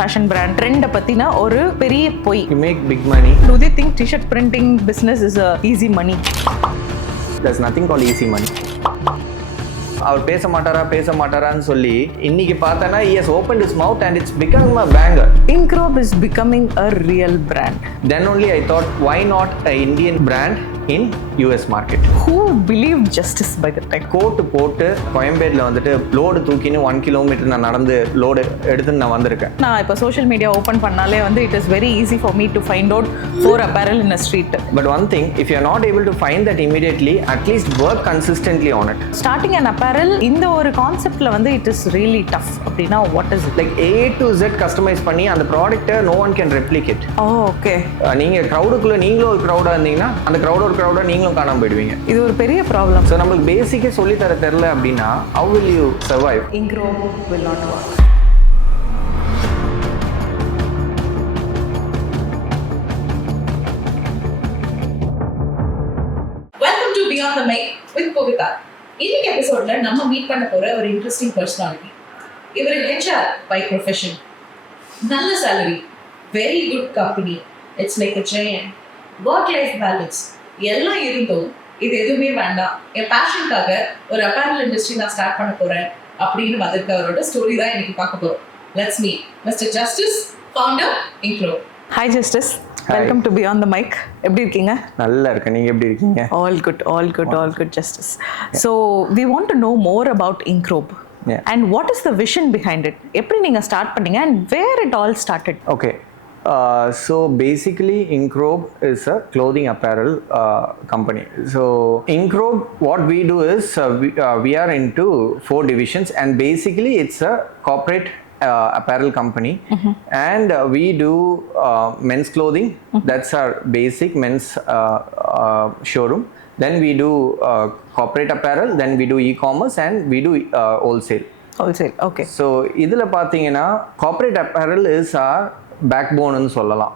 Fashion brand trend பத்தின ஒரு பெரிய பொய். You make big money. Do they think t-shirt printing business is a easy money? There's nothing called easy money. அவர் பேச மாட்டாரான்னு சொல்லி இன்னைக்கு பார்த்தனா he has opened his mouth and it's becoming a banger. Incrobe is becoming a real brand. Then only I thought, why not an Indian brand in US market? Who believed justice by the time? கோட்டு போட்டு கோயம்பேடுல வந்துட்டு load தூக்கின்னு 1 kilometre நான் நடந்து load எடுத்து நான் வந்திருக்கேன். நான் இப்போ சோஷியல் மீடியா ஓப்பன் பண்ணாலே வந்து it is very easy for me to find out for apparel in a street. But one thing, if you are not able to find that immediately, at least work consistently on it. Starting an apparel இந்த ஒரு கான்செப்ட்ல வந்து it is really tough. அப்படினா what is it? Like A to Z customize பண்ணி அந்த ப்ராடக்ட்டை no one can replicate. Oh, okay. நீங்க crowdக்குள்ள நீங்களும் ஒரு crowd-ஆ இருந்தீங்கன்னா அந்த crowd-ஆ நீங்களும் காணாம போயிடுவீங்க. இது ஒரு பெரிய ப்ராப்ளம். So நமக்கு பேசிக்கே சொல்லி தர தெரியல அப்படினா how will you survive? Incrobe will not work. Welcome to Beyond the Mic with Puvitha. இன்னைக்கு எபிசோட்ல நம்ம மீட் பண்ண போற ஒரு இன்ட்ரெஸ்டிங் பர்சனாலிட்டி. இவர் HR by profession. நல்ல salary, very good company. It's like a giant. Work life balance. எல்லாம் இருந்தும் இது எதுவுமே வேண்டாம், என் பேஷனுக்காக ஒரு அப்பேரல் இண்டஸ்ட்ரி நான் ஸ்டார்ட் பண்ண போறேன் அப்படின்னு வந்திருக்கவரோட ஸ்டோரி தான் இன்னைக்கு பார்க்க போறோம். Let's meet Mr. Justice, founder Incrobe. Hi Justice. Welcome to Beyond the Mic. எப்படி இருக்கீங்க? நல்லா இருக்கேன். நீங்க எப்படி இருக்கீங்க? All good Justice. So we want to know more about Incrobe. Yeah. And what is the vision behind it? எப்படி நீங்க start பண்ணீங்க and where it all started? Okay. So basically Incrobe is a clothing apparel company. So Incrobe, what we do is we are into 4 divisions and basically it's a corporate apparel company. Mm-hmm. And we do men's clothing. Mm-hmm. That's our basic men's showroom. Then we do corporate apparel, then we do e-commerce and we do wholesale. Okay. So இதுல பாத்தீங்கன்னா corporate apparel is our backbone னு சொல்லலாம்.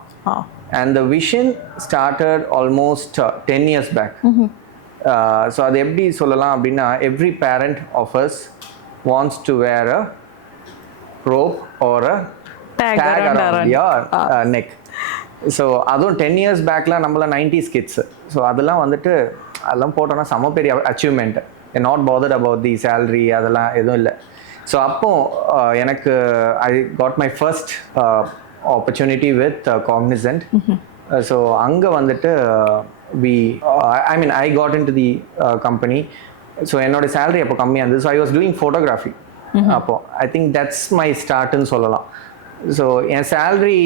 And the vision started almost 10 years back. Mm-hmm. So அது எப்படி சொல்லலாம் அப்படின்னா every parent of us wants to wear a rope or a tag around your neck. So அதுவும் 10 years பேக்ல நம்மள 90s kids. So அதெல்லாம் வந்துட்டு அதெல்லாம் போட்டோன்னா செம பெரிய achievement. Not bothered about the salary அதெல்லாம் எதுவும் இல்லை. ஸோ அப்போ எனக்கு I got my first opportunity with Cognizant. So அங்கே வந்துட்டு I got in to the company. So என்னோட சேலரி அப்போ கம்மியாக இருந்தது. So I was doing photography. அப்போ ஐ திங்க் தட்ஸ் மை ஸ்டார்ட்னு சொல்லலாம். ஸோ என் சேலரி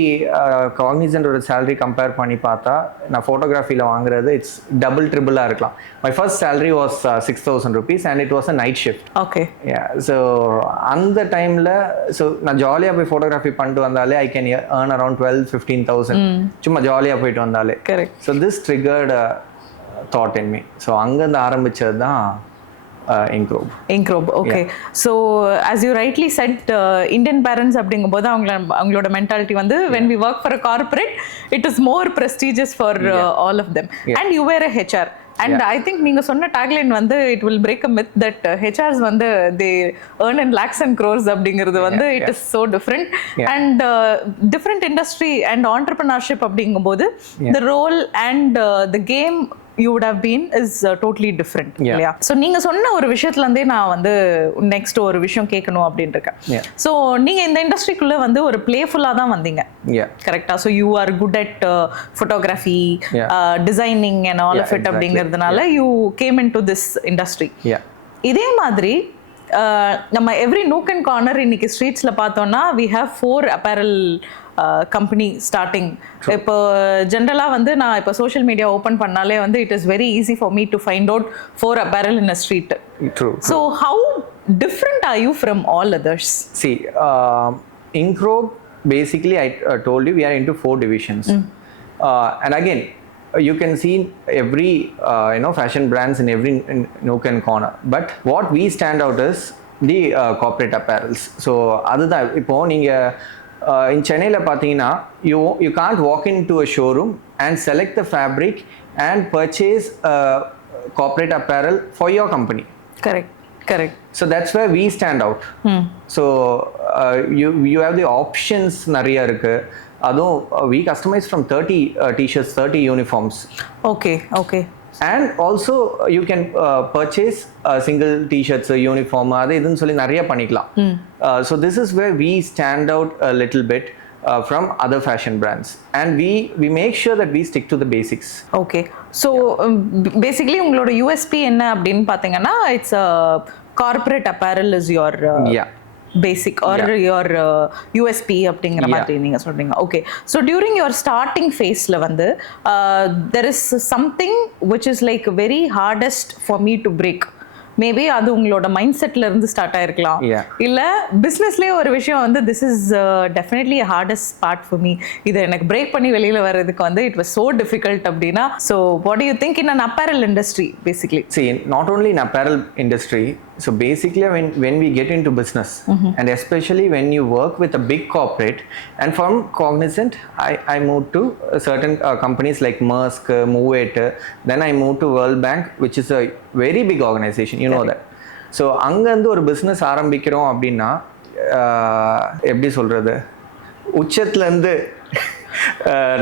காக்னிசன்டோட சேலரி கம்பேர் பண்ணி பார்த்தா நான் ஃபோட்டோகிராஃபியில் வாங்குறது இட்ஸ் டபுள் ட்ரிபிளாக இருக்கலாம். My first salary was 6,000 rupees and it was a night shift. Okay. Yeah. So அந்த டைமில் ஸோ நான் ஜாலியாக போய் ஃபோட்டோகிராஃபி பண்ணிட்டு வந்தாலே ஐ கேன் earn around 12,000-15,000 சும்மா ஜாலியாக போயிட்டு வந்தாலே. Correct. So this triggered thought in me. So அங்கேருந்து ஆரம்பித்தது தான் Incrobe. Okay. Yeah. So as you rightly said, Indian parents அப்படிங்கும்போது அவங்களோட மென்டாலிட்டி வந்து when we work for a corporate it is more prestigious for all of them. Yeah. And you were a HR. And I think நீங்க சொன்ன tagline வந்து it will break a myth that HRs வந்து they earn in lakhs and crores அப்படிங்கிறது வந்து it is so different. Yeah. And different industry and entrepreneurship அப்படிங்கும்போது the role and the game you would have been is totally different. இல்லையா? So நீங்க சொன்ன ஒரு விஷயத்துலேருந்தே நான் வந்து நெக்ஸ்ட் ஒரு விஷயம் கேட்கணும் அப்படின்னு இருக்கேன். ஸோ நீங்க இந்த இண்டஸ்ட்ரிக்குள்ள வந்து ஒரு பிளேஃபுல்லாக தான் வந்தீங்க. கரெக்டா? So you are good at photography, designing and all of it அப்படிங்கிறதுனால you came in to this industry. இதே மாதிரி நம்ம எவ்ரி நூக் அண்ட் கார்னர் இன்னைக்கு ஸ்ட்ரீட்ஸில் பார்த்தோம்னா we have 4 apparel company starting. இப்போ ஜென்ரலாக வந்து நான் இப்போ சோஷியல் மீடியா ஓப்பன் பண்ணாலே வந்து it is very easy for me to find out 4 apparel in a street. True. So how different are you from all others? See, Incrobe, basically I told you we are into 4 divisions. And again, you can see every fashion brands in every nook and corner. But what we stand out is the corporate apparels. So அதுதான் இப்போ நீங்கள் in சென்னையில் பார்த்தீங்கன்னா you can't walk into a showroom and select the fabric and purchase corporate apparel for your company. Correct. So that's where we stand out. So you have the options நிறைய இருக்கு. அதுவும் we customize from 30 t-shirts, 30 uniforms. Okay. And also you can purchase single t-shirts, uniform, அது இதுன்னு சொல்லி நிறைய பண்ணிக்கலாம். So this is where we stand out a little bit from other fashion brands, and we make sure that we stick to the basics. Okay, so basically உங்களோட USP என்ன அப்படின்னு பார்த்தீங்கன்னா it's a corporate apparel is your basic or your USP அப்படிங்கிற மாதிரி நீங்க சொல்றீங்க. Okay, so during your starting phaseல வந்து there is something which is like very hardest for me to break. Maybe அது உங்களோட மைண்ட் செட்ல இருந்து ஸ்டார்ட் ஆயிருக்கலாம், இல்ல பிசினஸ்லயே ஒரு விஷயம் வந்து this is definitely hardest part for me, இதை எனக்கு பிரேக் பண்ணி வெளியில வர்றதுக்கு வந்து இட் வாஸ் சோ டிஃபிகல்ட் அப்படின்னா. So what do you think in an apparel industry basically? See, not only in apparel industry, so basically when we get into business, and especially when you work with a big corporate, and from Cognizant I moved to certain companies like Maersk, Moovate, then I moved to World Bank, which is a very big organization, you know that. So அங்கேருந்து ஒரு business ஆரம்பிக்கிறோம் அப்படின்னா எப்படி சொல்கிறது, உச்சத்துலேருந்து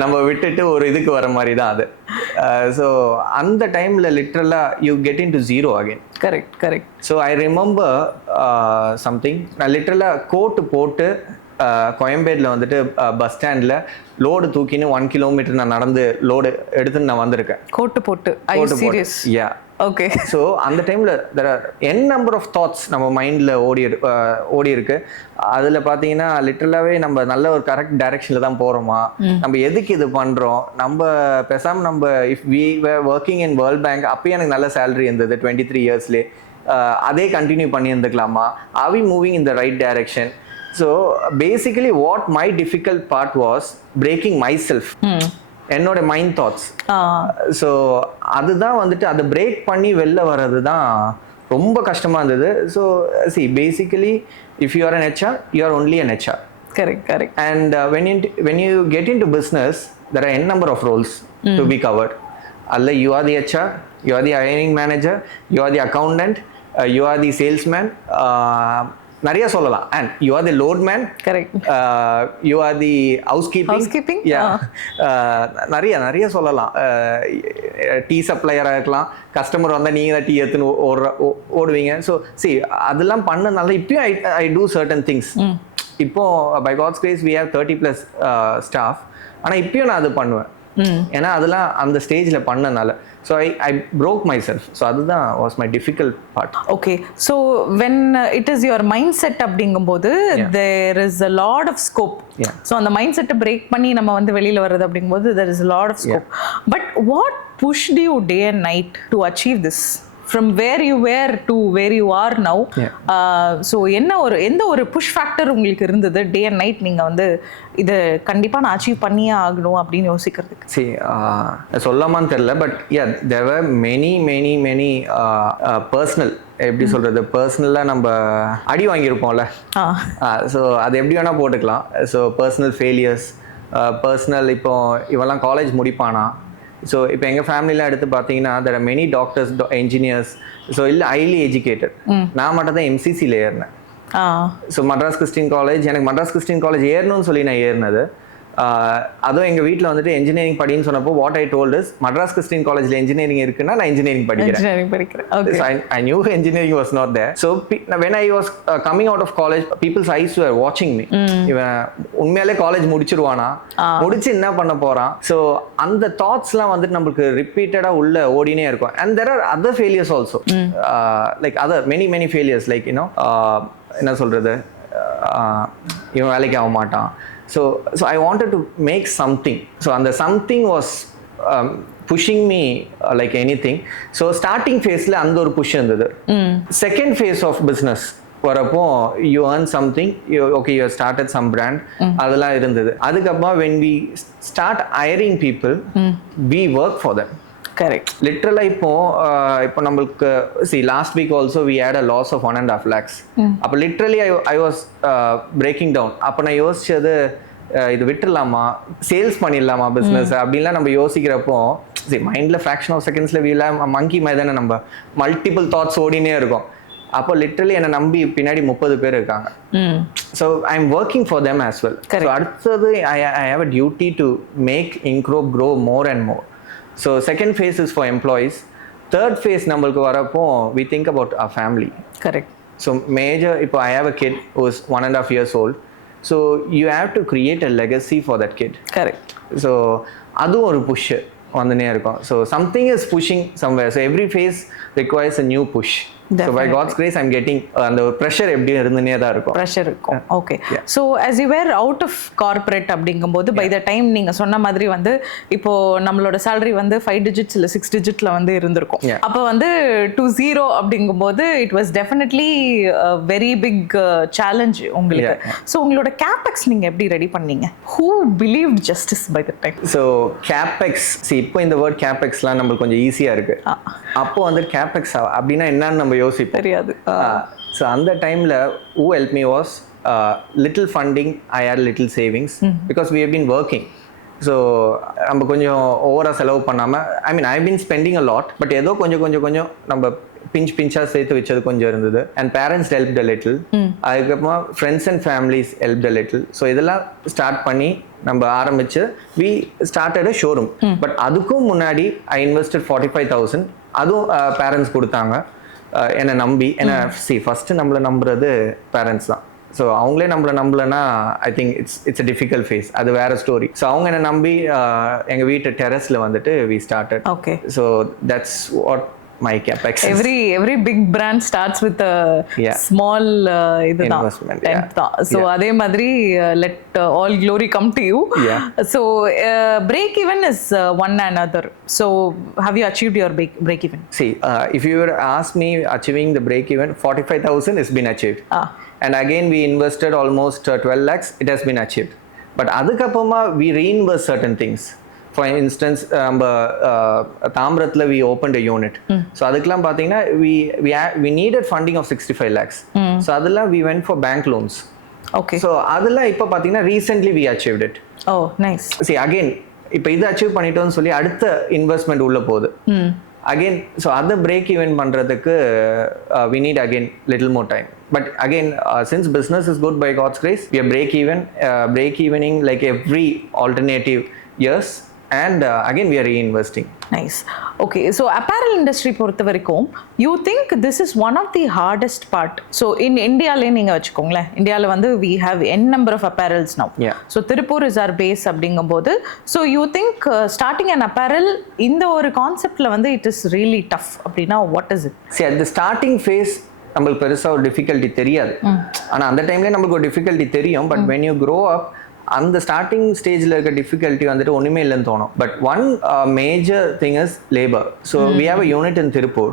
நம்ம விட்டுட்டு ஒரு இதுக்கு வர மாதிரி தான் அது. ஸோ அந்த டைமில் லிட்ரலாக you get in to zero again. Correct. So I remember something, நான் லிட்ரலாக கோட்டு போட்டு கோயம்பேடில் வந்துட்டு பஸ் ஸ்டாண்டில் லோடு தூக்கின்னு 1 கிலோமீட்டர் நான் நடந்து லோடு எடுத்துன்னு நான் வந்திருக்கேன். கோட்டு போட்டு யா. ஓகே. ஸோ அந்த டைமில் there are N number of thoughts நம்ம மைண்டில் ஓடி இருக்கு. அதில் பார்த்தீங்கன்னா லிட்டரலாகவே நம்ம நல்ல ஒரு கரெக்ட் டைரக்ஷனில் தான் போகிறோமா, நம்ம எதுக்கு இது பண்ணுறோம், நம்ம பேசாமல் நம்ம if we were working in World Bank, அப்போயே எனக்கு நல்ல சேலரி இருந்தது 23 இயர்ஸ்லேயே, அதே கண்டினியூ பண்ணி இருந்துக்கலாமா, or we moving in the right direction. So basically what my difficult part was breaking myself, என்னோட மைண்ட் தாட்ஸ். ஸோ அதுதான் வந்துட்டு அதை பிரேக் பண்ணி வெளில வர்றது தான் ரொம்ப கஷ்டமாக இருந்தது. So C basically if you are an HR, you are only an HR. Correct. And when you get into business, there are n number of roles to be covered. Allah, you are the HR, you are the hiring manager, you are the accountant, you are the salesman, நிறைய சொல்லலாம். And you are the load man. Correct. You are the housekeeping. நிறைய சொல்லலாம். Tea சப்ளையராக இருக்கலாம், customer வந்தால் நீங்கள் தான் tea எடுத்துன்னு ஓடுவீங்க. So அதெல்லாம் பண்ணனால இப்பயும் ஐ டூ சர்டன் திங்ஸ். இப்போ by God's grace we have 30+ staff. ஆனால் இப்பயும் நான் அது பண்ணுவேன், ஏன்னா அதெல்லாம் அந்த ஸ்டேஜில் பண்ணனால. So I broke myself. So அதுதான் was my difficult part. Okay, so when it is your mind set அப்படிங்கும்போது there is a lot of scope. So அந்த மைண்ட் செட்டை பிரேக் பண்ணி நம்ம வந்து வெளியில் வர்றது அப்படிங்கும்போது there is a lot of scope. But what pushed you day and night to achieve this? From where you were to where you are now. So எந்த ஒரு புஷ் ஃபேக்டர் உங்களுக்கு இருந்தது டே அண்ட் நைட் நீங்கள் வந்து இதை கண்டிப்பாக நான் achieve பண்ணியே ஆகணும் அப்படின்னு யோசிக்கிறதுக்கு? சொல்லாமான்னு தெரியல, but there were many personal, எப்படி சொல்கிறது, பர்சனலாக நம்ம அடி வாங்கியிருப்போம்ல. ஸோ அது எப்படி வேணால் போட்டுக்கலாம். ஸோ பர்சனல் ஃபெயிலியர்ஸ், பர்சனல், இப்போ இவெல்லாம் காலேஜ் முடிப்பானா. ஸோ இப்போ எங்கள் ஃபேமிலிலாம் எடுத்து பார்த்தீங்கன்னா there are many doctors, engineers, so இல்லை ஹைலி எஜுகேட்டட். நான் மட்டும் தான் MCCயில் ஏறினேன். ஸோ மெட்ராஸ் கிறிஸ்டின் காலேஜ், எனக்கு மெட்ராஸ் கிறிஸ்டின் காலேஜ் ஏறணும்னு சொல்லி நான் ஏறினது. அதுவும் எங்கள் வீட்டில் வந்துட்டு இன்ஜினியரிங் படின்னு சொன்னப்போ what I told is, Madras Christian காலேஜில் இன்ஜினியரிங் இருக்குன்னா நான் இன்ஜினியரிங் படிக்கிறேன். I knew engineering was not there. So when I was coming out of college, people's eyes were watching me. இவன் உண்மையாலே காலேஜ் முடிச்சிருவானா, முடிச்சு என்ன பண்ண போறான். ஸோ அந்த தாட்ஸ்லாம் வந்துட்டு நம்மளுக்கு ரிப்பீட்டடாக உள்ள ஓடினே இருக்கும். And there are other failures also, like other many failures, like என்ன சொல்றது, இவன் வேலைக்கு ஆக மாட்டான். So I wanted to make something. So and the something was pushing me like anything. So starting phase la and or push irundhathu. Second phase of business வரப்போ you earn something, you have started some brand, அதெல்லாம் இருந்தது. அதுக்கப்புறமா when we start hiring people, we work for them. Correct. லிட்டரலாக இப்போ நம்மளுக்கு last week also we had a loss of 1.5 lakhs. அப்போ literally I was breaking down. அப்போ நான் யோசிச்சது, இது விட்டுடலாமா, சேல்ஸ் பண்ணிடலாமா பிஸ்னஸ் அப்படின்லாம் நம்ம யோசிக்கிறப்போ மைண்டில் ஃப்ராக்ஷன் ஆஃப் செகண்ட்ஸில் வீல மங்கி மாதிரி தானே நம்ம மல்டிபிள் தாட்ஸ் ஓடினே இருக்கும். அப்போ லிட்டரலி என்னை நம்பி பின்னாடி 30 பேர் இருக்காங்க. So I am working for them as well. So அடுத்தது I have a duty to make இன்க்ரோ grow more and more. So second phase is for employees. Third phase நம்மளுக்கு வரப்போ we think about our family. Correct. So major இப்போ I have a kid who is 1.5 years old. So you have to create a legacy for that kid. Correct. So அதுவும் ஒரு push வந்துனே இருக்கும். So something is pushing somewhere. So every phase requires a new push. So by God's grace I'm getting அந்த ஒரு pressure எப்படியும் இருந்துனே தான் இருக்கும். pressure இருக்கும். Okay. So as you were out of corporate அப்படிங்கும்போது by the time நீங்க சொன்ன மாதிரி வந்து இப்போ நம்மளோட salary வந்து 5 digits இல்ல 6 digitல வந்து இருந்திருக்கும். அப்ப வந்து to zero அப்படிங்கும்போது it was definitely a very big challenge உங்களுக்கு. So உங்களோட capex நீங்க எப்படி ரெடி பண்ணீங்க? Who believed justice by the time? So capex, see இப்போ இந்த word capexலாம் நமக்கு கொஞ்சம் ஈஸியா இருக்கு. அப்போ வந்து capex அப்படினா என்னன்னு நம்ம யோசிப்போம். தெரியாது. ஸோ அந்த டைமில் who helped me was little funding, I had little savings because we have been working. So நம்ம கொஞ்சம் ஓவராக செலவு பண்ணாமல், I mean I been spending a lot, but ஏதோ கொஞ்சம் நம்ம பிஞ்சாக சேர்த்து வச்சது கொஞ்சம் இருந்தது. And parents help the little. அதுக்கப்புறமா friends and families help the little. So இதெல்லாம் ஸ்டார்ட் பண்ணி நம்ம ஆரம்பிச்சு we started a showroom. But அதுக்கும் முன்னாடி ஐ இன்வெஸ்டட் 45,000. அதுவும் பேரண்ட்ஸ் கொடுத்தாங்க என்னை நம்பி. ஏன்னா ஃபர்ஸ்ட் நம்மளை நம்புறது பேரண்ட்ஸ் தான். ஸோ அவங்களே நம்மளை நம்பலைன்னா I think it's a difficult phase. அது வேற ஸ்டோரி. ஸோ அவங்க என்னை நம்பி எங்கள் வீட்டு டெரஸில் வந்துட்டு we started. Okay. So that's what my capex. Every big brand starts with a small investment. So adhe madri let all glory come to you. So break even is one another. So have you achieved your break even? See, if you were to ask me, achieving the break even 45,000 has been achieved. And again we invested almost 12 lakhs. It has been achieved. But adukapama we reinvest certain things. For instance, தாம்பரத்தில் we opened a unit. So அதுக்கெல்லாம் பார்த்தீங்கன்னா we needed funding of 65 lakhs. So அதெல்லாம் we went for bank loans. Okay. So அதெல்லாம் இப்போ பார்த்தீங்கன்னா recently we achieved it. Oh, nice. See, again, இப்போ இது achieve பண்ணிட்டோம்னு சொல்லி அடுத்த இன்வெஸ்ட்மெண்ட் உள்ள போகுது. Again, so அதை break even பண்ணுறதுக்கு we need again little more time. But again, since business is good by God's grace, we are break evening like every alternative years. And again we are reinvesting. Nice. Okay, so apparel industry பொறுத்த வரைக்கும் you think this is one of the hardest part. So in Indiaல நீங்க வெச்சுக்கோங்களே, இந்தியால வந்து we have n number of apparels now. So Tirupur is our base அப்படிங்கும்போது, so you think starting an apparel இந்த ஒரு கான்செப்ட்ல வந்து it is really tough அப்படினா what is it? See, at the starting phase நமக்கு பெருசா ஒரு டிஃபிகல்ட்டி தெரியாது. ஆனா அந்த டைம்ல நமக்கு ஒரு டிஃபிகல்ட்டி தெரியும். But when you grow up, அந்த ஸ்டார்டிங் ஸ்டேஜில் இருக்க டிஃபிகல்ட்டி வந்துட்டு ஒன்றுமே இல்லைன்னு தோணும். But one major thing is labour. So we have a unit in Tiruppur.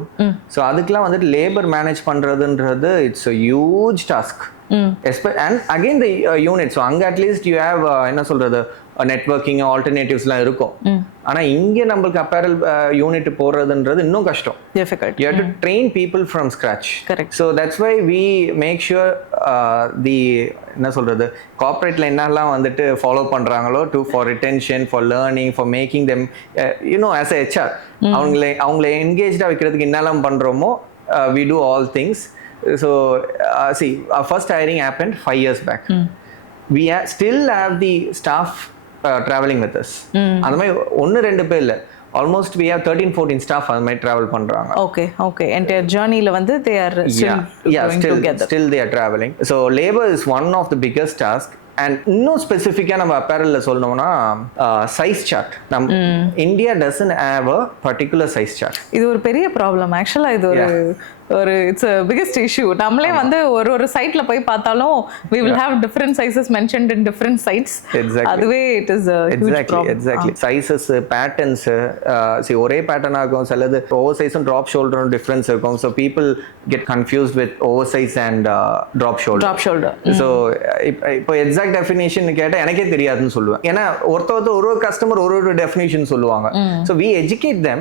So அதுக்கெலாம் வந்துட்டு லேபர் மேனேஜ் பண்ணுறதுன்றது it's a huge task. And again the unit. So அங்கே அட்லீஸ்ட் யூ ஹேவ் என்ன சொல்கிறது நெட்வொர்க்கிங் ஆல்டர்னேட்டிவ்ஸ்லாம் இருக்கும். ஆனால் இங்கே நம்மளுக்கு அப்பேரல் யூனிட் போடுறதுன்றது இன்னும் கஷ்டம். Difficult. You have to train people from scratch. Correct. So that's why we make sure the என்ன சொல்றது கார்ப்பரேட்ல என்னெல்லாம் வந்துட்டு ஃபாலோ பண்றாங்களோ for retention, for learning, for making them as a HR அவங்களை என்கேஜ்டா வைக்கிறதுக்கு என்னெல்லாம் பண்றோமோ we do all things. So see, our first hiring happened 5 years back. We still have the staff traveling with us. அந்த மாதிரி 1-2 பேர் இல்லை, almost we have 13-14 staff அந்த மாதிரி travel பண்றாங்க. Okay. Entire journeyல வந்து they are still going together. Still they are traveling. So labor is one of the biggest task. And இன்னும் ஸ்பெசிஃபிக்காக நம்ம அப்பேரலில் சொல்லணும்னா size chart. India doesn't have a particular size chart. இது ஒரு பெரிய ப்ராப்ளம் ஆக்சுவலாக. இது ஒரு இட்ஸ் a biggest issue. நம்மளே வந்து ஒரு சைட்ல போய் பார்த்தாலும் we will have different sizes mentioned in different sites. அதுவே it is a huge problem. Exactly. Sizes, patterns, ஒரே பேட்டர்னா இருக்கும். சிலது ஓவர் சைஸும் ட்ராப் ஷோல்டரும் டிஃபரன்ஸ் இருக்கும். So people get confused with oversize and drop shoulder. So இப்போ எக்ஸாக்ட் டெஃபினேஷன் கேட்டால் எனக்கே தெரியாதுன்னு சொல்லுவேன். ஏன்னா ஒரு கஸ்டமர் ஒரு டெஃபினேஷன் சொல்லுவாங்க. So we educate them.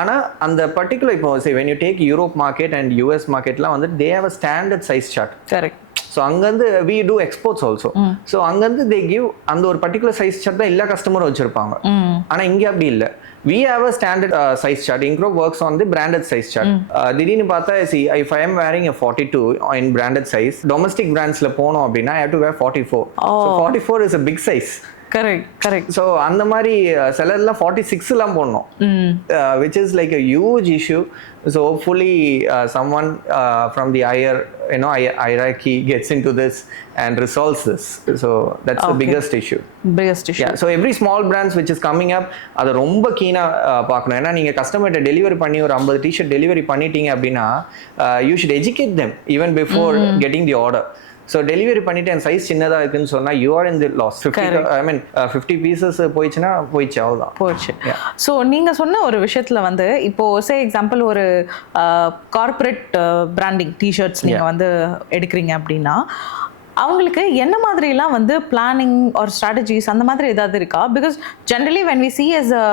ஆனால் அந்த பர்டிகுலர் இப்போ when you take Europe market and US marketலாம் வந்து they have a standard size chart. Correct. So அங்கேருந்து we do exports also. So அங்கேருந்து they give அந்த ஒரு பர்டிகுலர் சைஸ் சார்ட் தான் எல்லா கஸ்டமரும் வச்சிருப்பாங்க. ஆனால் இங்கே அப்படி இல்லை. we have a standard size chart. Incro works on the branded size chart. திடீர்னு பார்த்தா see if I am wearing a 42 in branded size, domestic brandsல போனோம் அப்படின்னா I have to wear 44. So 44 is a big size. Correct. So அந்த மாதிரி சிலர்லாம் 46 போடணும், which is like a huge issue. So hopefully someone from the higher hierarchy gets into this and resolves this. So that's the biggest issue. Yeah, so every small brands which is coming up, அதை ரொம்ப கீனா பார்க்கணும். ஏன்னா நீங்கள் கஸ்டமர்கிட்ட delivery பண்ணி ஒரு 50 T shirt delivery பண்ணிட்டீங்க அப்படின்னா you should educate them even before getting the order. So delivery பண்ணிட்டு என் சைஸ் சின்னதாக இருக்குன்னு சொன்னால் you are in the loss. 50 pieces போயிடுச்சுன்னா போயிடுச்சு, அவ்வளோதான் போயிடுச்சு. ஸோ நீங்கள் சொன்ன ஒரு விஷயத்தில் வந்து இப்போ சே எக்ஸாம்பிள் ஒரு கார்பரேட் பிராண்டிங் டிஷர்ட்ஸ் நீங்கள் வந்து எடுக்கிறீங்க அப்படின்னா அவங்களுக்கு என்ன மாதிரிலாம் வந்து பிளானிங் ஆர் ஸ்ட்ராட்டஜிஸ் அந்த மாதிரி ஏதாவது இருக்கா? Because generally when we see as a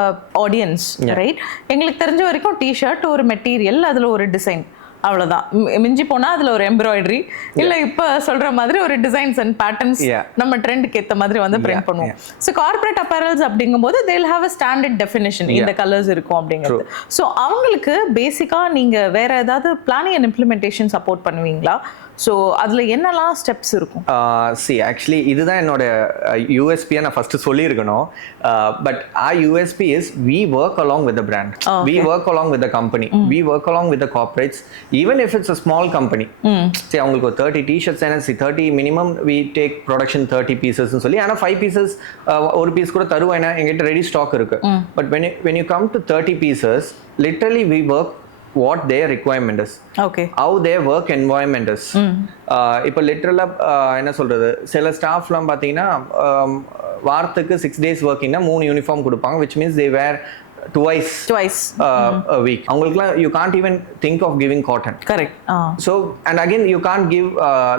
audience right, எங்களுக்கு தெரிஞ்ச வரைக்கும் டிஷர்ட் ஒரு மெட்டீரியல், அதில் ஒரு டிசைன், அவ்வளோதான். மிஞ்சி போனால் அதில் ஒரு எம்ப்ராய்டரி இல்லை இப்போ சொல்கிற மாதிரி ஒரு டிசைன்ஸ் அண்ட் பேட்டர்ன்ஸ் நம்ம ட்ரெண்டுக்கு ஏற்ற மாதிரி வந்து பிரிண்ட் பண்ணுவோம். ஸோ கார்பரேட் அப்பேரல்ஸ் அப்படிங்கும்போது they'll have a standard definition, இந்த கலர்ஸ் இருக்கும் அப்படிங்கிறது. ஸோ அவங்களுக்கு பேசிக்காக நீங்கள் வேற ஏதாவது பிளானிங் அண்ட் இம்ப்ளிமெண்டேஷன் சப்போர்ட் பண்ணுவீங்களா? ஸோ அதில் என்னெல்லாம் ஸ்டெப்ஸ் இருக்கும்? ஆக்சுவலி இதுதான் என்னோட யூஎஸ்பியை நான் ஃபர்ஸ்ட் சொல்லியிருக்கணும். But our USP is we work along with the brand, we work along with the company, we work along with the corporates. Even if it's a small company, சரி அவங்களுக்கு ஒரு 30 t-shirts ஏன்னா 30 minimum we take production 30 பீசஸ்ன்னு சொல்லி, ஆனால் 5 pieces ஒரு piece கூட தருவோம், ஏன்னா எங்கிட்ட ரெடி ஸ்டாக் இருக்கு. But when you come to 30 pieces, literally we work what their requirement is, how their work environment is. இப்போ லிட்டரலாக என்ன சொல்கிறது, சில ஸ்டாஃப்லாம் பார்த்தீங்கன்னா வாரத்துக்கு 6 days ஒர்க்கிங்னா 3 யூனிஃபார்ம் கொடுப்பாங்க, which means they wear twice a week. அவங்களுக்குலாம் you can't even think of giving cotton. Correct. So and again you can't give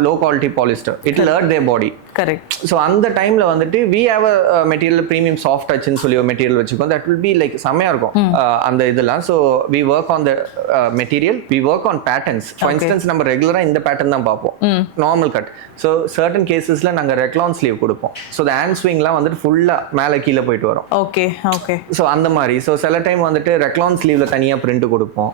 low quality polyester, it will hurt their body. Correct. So அந்த டைம்ல வந்துட்டு we have a material premium soft touch ன்னு சொல்லி ஒரு material வச்சுக்கோம், that will be like செமையா இருக்கும் அந்த இதெல்லாம். So we work on the material, we work on patterns. For instance நம்ம ரெகுலரா இந்த பேட்டர்ன் தான் பார்ப்போம், நார்மல் கட். So certain casesல நாங்க ரெக்லான் ஸ்லீவ் கொடுப்போம். So the hand swingலாம் வந்துட்டு ஃபுல்லா மேல கீழ போயிட்டு வரும். ஓகே. So அந்த மாதிரி. So சில டைம் வந்துட்டு ரெக்லான் ஸ்லீவ்ல தனியா பிரிண்ட் கொடுப்போம்,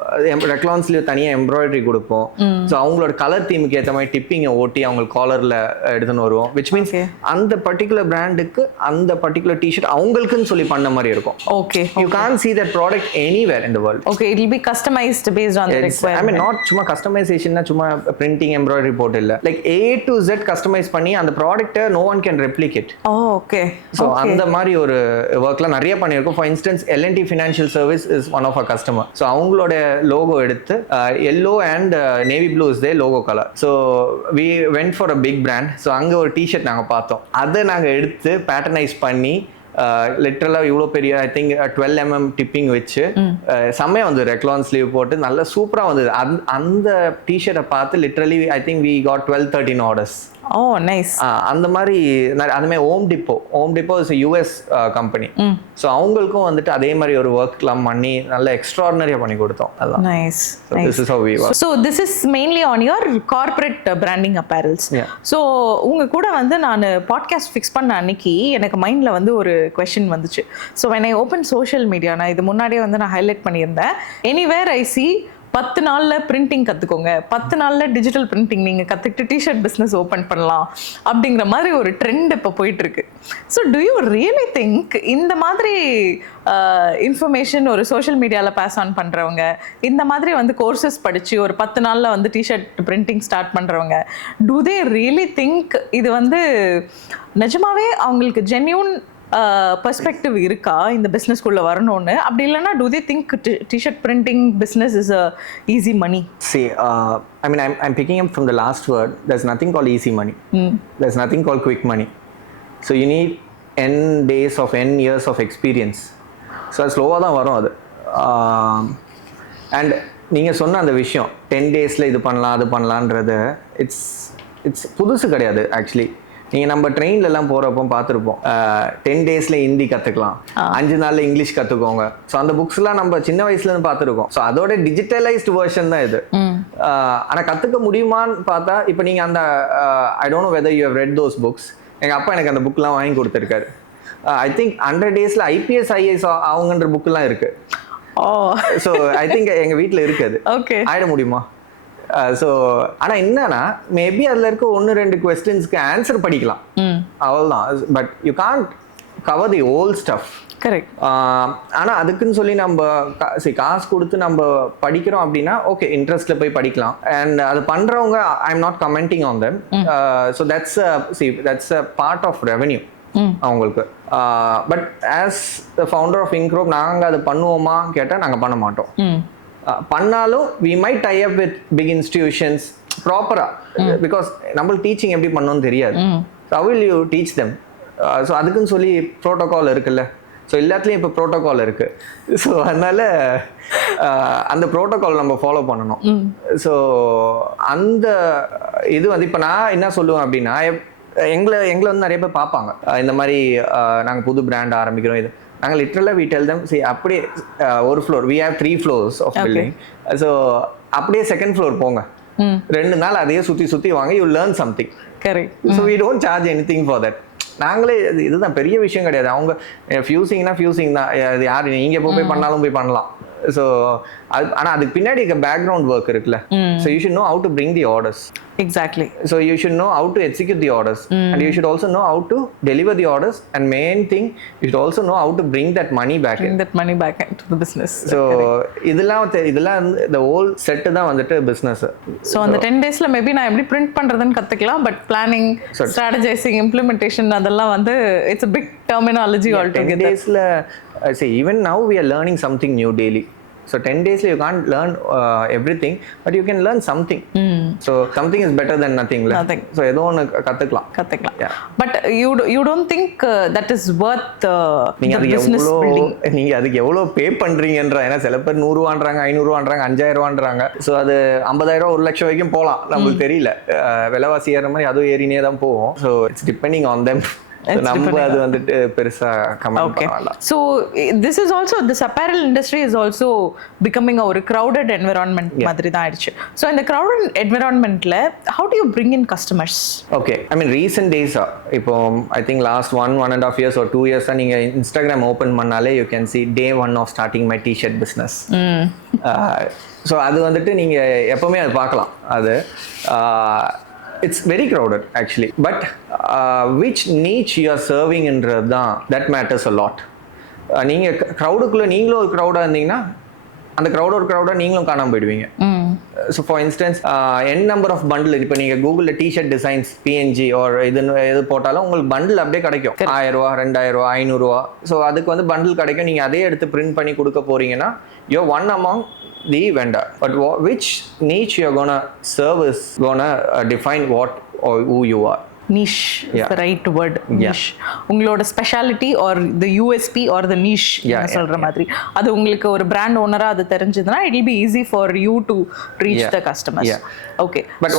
ரெக்லான் ஸ்லீவ் தனியா எம்ப்ராய்டரி கொடுப்போம். So அவங்களோட கலர் தீமுக்கு ஏற்ற மாதிரி டிப்பிங்கை ஓட்டி அவங்க காலர்ல எடுத்துன்னு வருவோம், which means அந்த பர்టిక్యులர் பிராண்டுக்கு அந்த பர்టిక్యులர் டி-ஷர்ட் அவங்களுக்குன்னு சொல்லி பண்ண மாதிரி இருக்கும். Okay. You can't see that product anywhere in the world. Okay, it will be customized based on the requirement. I mean not சும்மா customization னா சும்மா printing embroidery போட்டு இல்ல, like A to Z customize பண்ணி அந்த ப்ராடக்ட்டை no one can replicate. Okay. So அந்த மாதிரி ஒரு வர்க்லாம் நிறைய பண்ணியிருக்கோம். For instance L&T Financial Service is one of our customer. So அவங்களோட லோகோ எடுத்து yellow and navy blue is their logo color. So we went for a big brand. So அங்க ஒரு T-shirt நாங்க பார்த்தோம், அதை நாங்க எடுத்து பேட்டர்னைஸ் பண்ணி லிட்டரலா இவ்வளோ பெரிய ஐ திங்க் 12 mm டிப்பிங் வச்சு செம்மையா வந்து ரெக்லான் ஸ்லீவ் போட்டு நல்ல சூப்பரா வந்தது. அந்த டி-ஷர்ட்டை பார்த்து literally I think we got 12-13 orders. Oh nice. அந்த மாதிரி அதுமே Home Depot is US company. So அவங்களுக்கும் வந்துட்டு அதே மாதிரி ஒரு ஒர்க்லாம் பண்ணி நல்ல எக்ஸ்ட்ராடினரியா பண்ணி கொடுத்தோம். அதான் nice. This is how we work. So this is mainly on your corporate branding apparels. So உங்க கூட வந்து நான் பாட்காஸ்ட் ஃபிக்ஸ் பண்ண அன்னைக்கு எனக்கு மைண்ட்ல வந்து ஒரு question வந்துச்சு. So when I open social media, நான் இது முன்னாடியே வந்து நான் ஹைலைட் பண்ணியிருந்தேன், anywhere I see 10 நாள்ல பிரிண்டிங் கற்றுக்கோங்க, 10 நாள்ல டிஜிட்டல் பிரிண்டிங் நீங்கள் கற்றுக்கிட்டு டிஷர்ட் பிஸ்னஸ் ஓப்பன் பண்ணலாம் அப்படிங்கிற மாதிரி ஒரு ட்ரெண்ட் இப்போ போயிட்டு இருக்கு. So to you really think இந்த மாதிரி இன்ஃபர்மேஷன் ஒரு சோஷியல் மீடியாவில் பாஸ் ஆன் பண்ணுறவங்க, இந்த மாதிரி வந்து கோர்சஸ் படித்து ஒரு 10 நாளில் வந்து டிஷர்ட் பிரிண்டிங் ஸ்டார்ட் பண்ணுறவங்க, டு தே ரியலி திங்க் இது வந்து நிஜமாவே அவங்களுக்கு ஜென்யூன் பெர்ஸ்பெக்டிவ் இருக்கா இந்த பிஸ்னஸ்க்குள்ளே வரணும்னு? அப்படி இல்லைன்னா do they think t-shirt printing business is a easy money? See, I mean I'm picking up from the last word. There's nothing called easy money. There's nothing called quick money. So you need n days of n years of experience. So அது ஸ்லோவாக தான் வரும் அது. And நீங்கள் சொன்ன அந்த விஷயம் 10 daysல இது பண்ணலாம் அது பண்ணலான்றது இட்ஸ் புதுசு கிடையாது. ஆக்சுவலி நீங்கள் நம்ம ட்ரெயின்லலாம் போகிறப்போ பார்த்துருப்போம், 10 daysல ஹிந்தி கற்றுக்கலாம், 5 நாளில் இங்கிலீஷ் கற்றுக்கோங்க. ஸோ அந்த புக்ஸ்லாம் நம்ம சின்ன வயசுலேருந்து பார்த்துருக்கோம். ஸோ அதோட டிஜிட்டலைஸ்டு வேர்ஷன் தான் இது. ஆனால் கற்றுக்க முடியுமான்னு பார்த்தா இப்போ நீங்கள் அந்த I don't know whether you have read those books. எங்கள் அப்பா எனக்கு அந்த புக்லாம் வாங்கி கொடுத்துருக்காரு. ஐ திங்க் 100 டேஸில் ஐபிஎஸ் ஐஏஎஸ் ஆகுங்கன்ற புக்கெல்லாம் இருக்குது. ஸோ ஐ திங்க் எங்கள் வீட்டில் இருக்குது. ஓகே, ஆயிட முடியுமா? ஸோ ஆனால் என்னன்னா மேபி அதில் இருக்க 1-2 கொஸ்டின்ஸ்க்கு ஆன்சர் படிக்கலாம், அவ்வளோதான். But you can't cover the whole stuff. Correct. ஆனால் அதுக்குன்னு சொல்லி நம்ம காசு கொடுத்து நம்ம படிக்கிறோம் அப்படின்னா ஓகே, இன்ட்ரெஸ்ட்ல போய் படிக்கலாம். அண்ட் அது பண்றவங்க I am not commenting on them. So that's a part of revenue அவங்களுக்கு. But as the founder of இன்க்ரோப் நாங்கள் அது பண்ணுவோமா கேட்டால் நாங்கள் பண்ண மாட்டோம். பண்ணாலும் we might tie up with big institutions ப்ராப்பராக, பிகாஸ் நம்மளுக்கு டீச்சிங் எப்படி பண்ணணும்னு தெரியாது. How will you teach them? So அதுக்குன்னு சொல்லி ப்ரோட்டோகால் இருக்குல்ல. ஸோ எல்லாத்துலேயும் இப்போ ப்ரோட்டோகால் இருக்குது. ஸோ அதனால் அந்த ப்ரோட்டோகால் நம்ம ஃபாலோ பண்ணணும். ஸோ அந்த இது வந்து இப்போ நான் என்ன சொல்லுவேன் அப்படின்னா, எங்களை வந்து நிறைய பேர் பார்ப்பாங்க, இந்த மாதிரி நாங்கள் புது பிராண்ட் ஆரம்பிக்கிறோம், இது நாங்கள் லிட்டரலாக வி டெல் தெம், சரி அப்படியே ஒரு floor, we have 3 floors of building. So அப்படியே செகண்ட் ஃப்ளோர் போங்க, 2 நாள் அதையே சுற்றி வாங்க, you learn something. Correct. So we don't charge anything for that. நாங்களே இதுதான் பெரிய விஷயம் கிடையாது. அவங்க ஃபியூசிங்னா ஃபியூசிங் தான், அது யார் நீங்கள் போய் பண்ணாலும் போய் பண்ணலாம். ஸோ அது ஆனால் அதுக்கு பின்னாடி பேக்ரவுண்ட் ஒர்க் இருக்குல்ல. So you should know how to bring the orders. Exactly. So you should know how to execute the orders, and you should also know how to deliver the orders, and main thing you should also know how to bring that money back in. That money back into the business. So இதெல்லாம் the whole set தான் வந்துட்டு business. So அந்த 10 daysல maybe நான் எப்படி print பண்றதுன்னு கத்துக்கலாம், but planning, strategizing, implementation அதெல்லாம் வந்து it's a big terminology altogether. 10 daysல say even now we are learning something new daily. So 10 days you can't learn everything, but you can learn something. So something is better than nothing. So ஏதோ ஒன்று கற்றுக்கலாம். But you don't think that is worth the business building? நீங்கள் அதுக்கு எவ்வளோ பே பண்ணுறீங்கன்ற, ஏன்னா சில பேர் 100 ரூபான்றாங்க, 500 ரூபான்றாங்க, 5000 ரூபான்றாங்க. So அது 50,000 1 லட்சம் வரைக்கும் போகலாம், நம்மளுக்கு தெரியல. விலைவாசி ஏற மாதிரி அதுவும் ஏறினே தான் போகும். So it's depending on them. நம்ம அது வந்துட்டு பெருசா கமெண்ட் பண்ணலாம். So this is also, this apparel industry is also becoming a crowded environment மாதிரி தான் ஆயிடுச்சு. So in the crowded environmentல how do you bring in customers? Okay, I mean recent days இப்போ I think last 1.5 years or 2 years நீங்க Instagram open பண்ணாலே you can see day 1 of starting my t-shirt business. So அது வந்துட்டு நீங்க எப்பவுமே அது பார்க்கலாம். அது it's very crowded actually, but which niche you are serving என்றதுதான் that matters a lot. நீங்கள் க்ரௌடுக்குள்ளே நீங்களும் ஒரு க்ரௌடாக இருந்தீங்கன்னா அந்த க்ரௌடாக நீங்களும் காணாமல் போயிடுவீங்க. So for instance n number of bundle, இப்போ நீங்கள் கூகுளில் டிஷர்ட் டிசைன்ஸ் PNG ஒரு எது போட்டாலும் உங்களுக்கு பண்டில் அப்படியே கிடைக்கும். 1000 ரூபா, 2000 ரூபா, 500 ரூபா. ஸோ அதுக்கு வந்து பண்டில் கிடைக்கும். நீங்கள் அதே எடுத்து பிரிண்ட் பண்ணி கொடுக்க போறீங்கன்னா you're one among the vendor, but which niche you're gonna serve is gonna define what or who you are. Niche is the right word. Niche. உங்களோட speciality or the USP or the niche சொல்ற மாதிரி அது உங்களுக்கு ஒரு brand ஓனரா அது தெரிஞ்சதுன்னா it will be easy for you to reach the customers. Okay, but